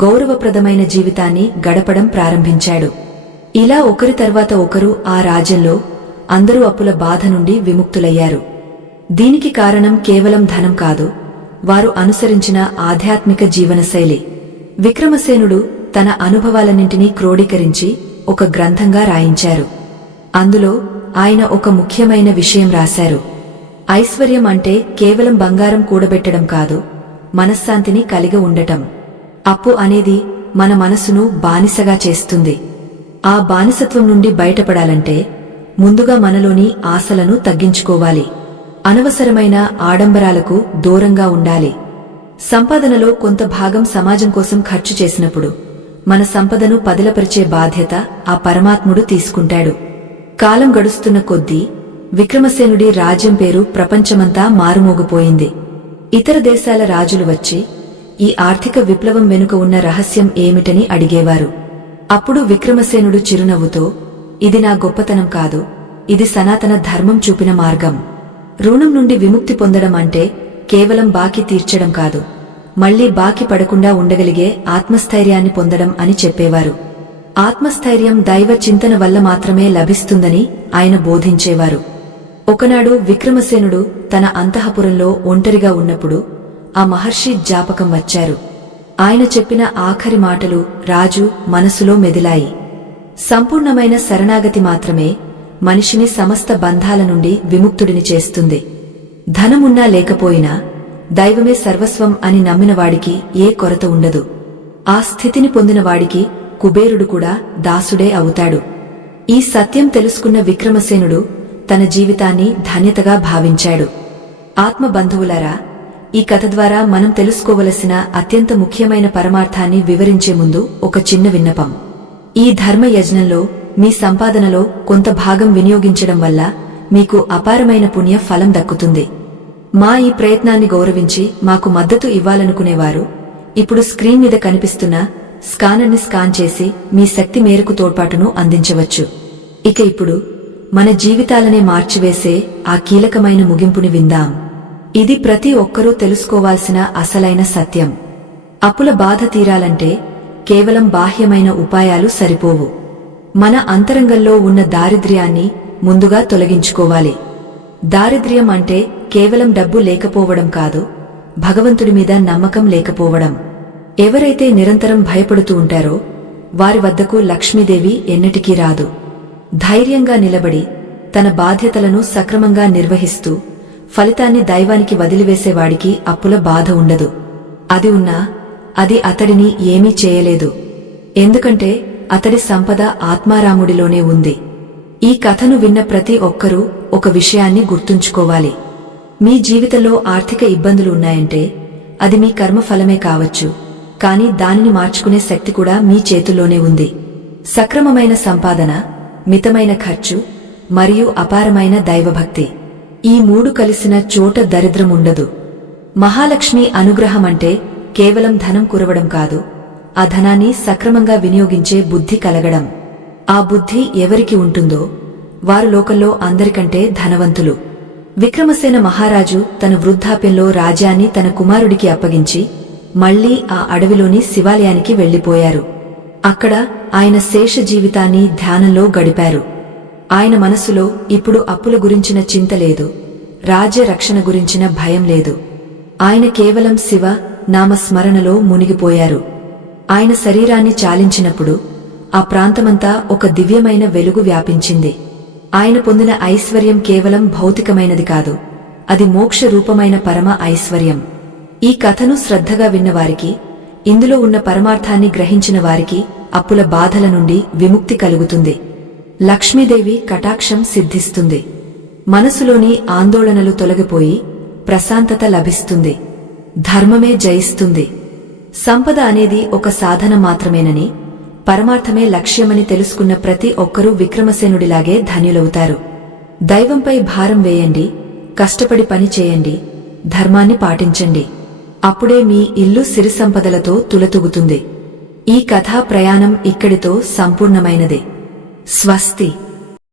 గౌరవప్రదమైన జీవితాన్ని గడపడం ప్రారంభించాడు. ఇలా ఒకరి తర్వాత ఒకరు ఆ రాజ్యంలో అందరూ అప్పుల బాధ నుండి విముక్తులయ్యారు. దీనికి కారణం కేవలం ధనం కాదు, వారు అనుసరించిన ఆధ్యాత్మిక జీవనశైలి. విక్రమసేనుడు తన అనుభవాలన్నింటినీ క్రోడీకరించి ఒక గ్రంథంగా రాయించారు. అందులో ఆయన ఒక ముఖ్యమైన విషయం రాశారు. ఐశ్వర్యం అంటే కేవలం బంగారం కూడబెట్టడం కాదు, మనశ్శాంతిని కలిగి ఉండటం. అప్పు అనేది మన మనసును బానిసగా చేస్తుంది. ఆ బానిసత్వం నుండి బయటపడాలంటే ముందుగా మనలోని ఆశలను తగ్గించుకోవాలి. అనవసరమైన ఆడంబరాలకు దూరంగా ఉండాలి. సంపాదనలో కొంత భాగం సమాజం కోసం ఖర్చు చేసినప్పుడు మన సంపదను పదిలపరిచే బాధ్యత ఆ పరమాత్ముడు తీసుకుంటాడు. కాలం గడుస్తున్న కొద్దీ విక్రమసేనుడి రాజ్యం పేరు ప్రపంచమంతా మారుమోగిపోయింది. ఇతర దేశాల రాజులు వచ్చి ఈ ఆర్థిక విప్లవం వెనుక ఉన్న రహస్యం ఏమిటని అడిగేవారు. అప్పుడు విక్రమసేనుడు చిరునవ్వుతో, ఇది నా గొప్పతనం కాదు, ఇది సనాతన ధర్మం చూపిన మార్గం. రుణం నుండి విముక్తి పొందడం అంటే కేవలం బాకీ తీర్చడం కాదు, మళ్లీ బాకీ పడకుండా ఉండగలిగే ఆత్మస్థైర్యాన్ని పొందడం అని చెప్పేవారు. ఆత్మస్థైర్యం దైవ చింతన వల్ల మాత్రమే లభిస్తుందని ఆయన బోధించేవారు. ఒకనాడు విక్రమసేనుడు తన అంతఃపురంలో ఒంటరిగా ఉన్నప్పుడు ఆ మహర్షి జ్ఞాపకం వచ్చారు. ఆయన చెప్పిన ఆఖరి మాటలు రాజు మనసులో మెదిలాయి. సంపూర్ణమైన శరణాగతి మాత్రమే మనిషిని సమస్త బంధాల నుండి విముక్తుడిని చేస్తుంది. ధనమున్నా లేకపోయినా దైవమే సర్వస్వం అని నమ్మినవాడికి ఏ కొరత ఉండదు. ఆ స్థితిని పొందినవాడికి కుబేరుడు కూడా దాసుడే అవుతాడు. ఈ సత్యం తెలుసుకున్న విక్రమసేనుడు తన జీవితాన్ని ధన్యతగా భావించాడు. ఆత్మబంధువులారా, ఈ కథ ద్వారా మనం తెలుసుకోవలసిన అత్యంత ముఖ్యమైన పరమార్థాన్ని వివరించే ముందు ఒక చిన్న విన్నపం. ఈ ధర్మ యజ్ఞంలో మీ సంపాదనలో కొంత భాగం వినియోగించడం వల్ల మీకు అపారమైన పుణ్య ఫలం దక్కుతుంది. మా ఈ ప్రయత్నాన్ని గౌరవించి మాకు మద్దతు ఇవ్వాలనుకునేవారు ఇప్పుడు స్క్రీన్ మీద కనిపిస్తున్న స్కానర్ని స్కాన్ చేసి మీ శక్తి మేరకు తోడ్పాటును అందించవచ్చు. ఇక ఇప్పుడు మన జీవితాలనే మార్చివేసే ఆ కీలకమైన ముగింపుని విందాం. ఇది ప్రతి ఒక్కరూ తెలుసుకోవాల్సిన అసలైన సత్యం. అప్పుల బాధ తీరాలంటే కేవలం బాహ్యమైన ఉపాయాలు సరిపోవు. మన అంతరంగంలో ఉన్న దారిద్ర్యాన్ని ముందుగా తొలగించుకోవాలి. దారిద్ర్యం అంటే కేవలం డబ్బు లేకపోవడం కాదు, భగవంతుడి మీద నమ్మకం లేకపోవడం. ఎవరైతే నిరంతరం భయపడుతూ ఉంటారో వారి వద్దకు లక్ష్మీదేవి ఎన్నటికీ రాదు. ధైర్యంగా నిలబడి తన బాధ్యతలను సక్రమంగా నిర్వహిస్తూ ఫలితాన్ని దైవానికి వదిలివేసేవాడికి అప్పుల బాధ ఉండదు. అది ఉన్నా అది అతడిని ఏమీ చేయలేదు. ఎందుకంటే అతడి సంపద ఆత్మారాముడిలోనే ఉంది. ఈ కథను విన్న ప్రతి ఒక్కరూ ఒక విషయాన్ని గుర్తుంచుకోవాలి. మీ జీవితంలో ఆర్థిక ఇబ్బందులు ఉన్నాయంటే అది మీ కర్మఫలమే కావచ్చు, కానీ దానిని మార్చుకునే శక్తి కూడా మీ చేతుల్లోనే ఉంది. సక్రమమైన సంపాదన, మితమైన ఖర్చు మరియు అపారమైన దైవభక్తి, ఈ మూడు కలిసిన చోట దరిద్రం ఉండదు. మహాలక్ష్మి అనుగ్రహమంటే కేవలం ధనం కురవడం కాదు, ఆ ధనాన్ని సక్రమంగా వినియోగించే బుద్ధి కలగడం. ఆ బుద్ధి ఎవరికి ఉంటుందో వారు లోకంలో అందరికంటే ధనవంతులు. విక్రమసేన మహారాజు తన వృద్ధాప్యంలో రాజ్యాన్ని తన కుమారుడికి అప్పగించి మళ్లీ ఆ అడవిలోని శివాలయానికి వెళ్లిపోయారు. అక్కడ ఆయన శేష జీవితాన్ని ధ్యానంలో గడిపారు. ఆయన మనసులో ఇప్పుడు అప్పుల గురించిన చింత లేదు, రాజ్య రక్షణ గురించిన భయం లేదు. ఆయన కేవలం శివ నామస్మరణలో మునిగిపోయారు. ఆయన శరీరాన్ని చాలించినప్పుడు ఆ ప్రాంతమంతా ఒక దివ్యమైన వెలుగు వ్యాపించింది. ఆయన పొందిన ఐశ్వర్యం కేవలం భౌతికమైనది కాదు, అది మోక్ష రూపమైన పరమ ఐశ్వర్యం. ఈ కథను శ్రద్ధగా విన్నవారికి, ఇందులో ఉన్న పరమార్థాన్ని గ్రహించిన వారికి అప్పుల బాధల నుండి విముక్తి కలుగుతుంది. లక్ష్మీదేవి కటాక్షం సిద్ధిస్తుంది. మనసులోని ఆందోళనలు తొలగిపోయి ప్రశాంతత లభిస్తుంది. ధర్మమే జయిస్తుంది. సంపద అనేది ఒక సాధన మాత్రమేనని, పరమార్థమే లక్ష్యమని తెలుసుకున్న ప్రతి ఒక్కరూ విక్రమసేనుడిలాగే ధన్యులవుతారు. దైవంపై భారం వేయండి, కష్టపడి పని చేయండి, ధర్మాన్ని పాటించండి. అప్పుడే మీ ఇల్లు సిరి సంపదలతో తులతూగుతుంది. ఈ కథా ప్రయాణం ఇక్కడితో సంపూర్ణమైనదే. స్వస్తి.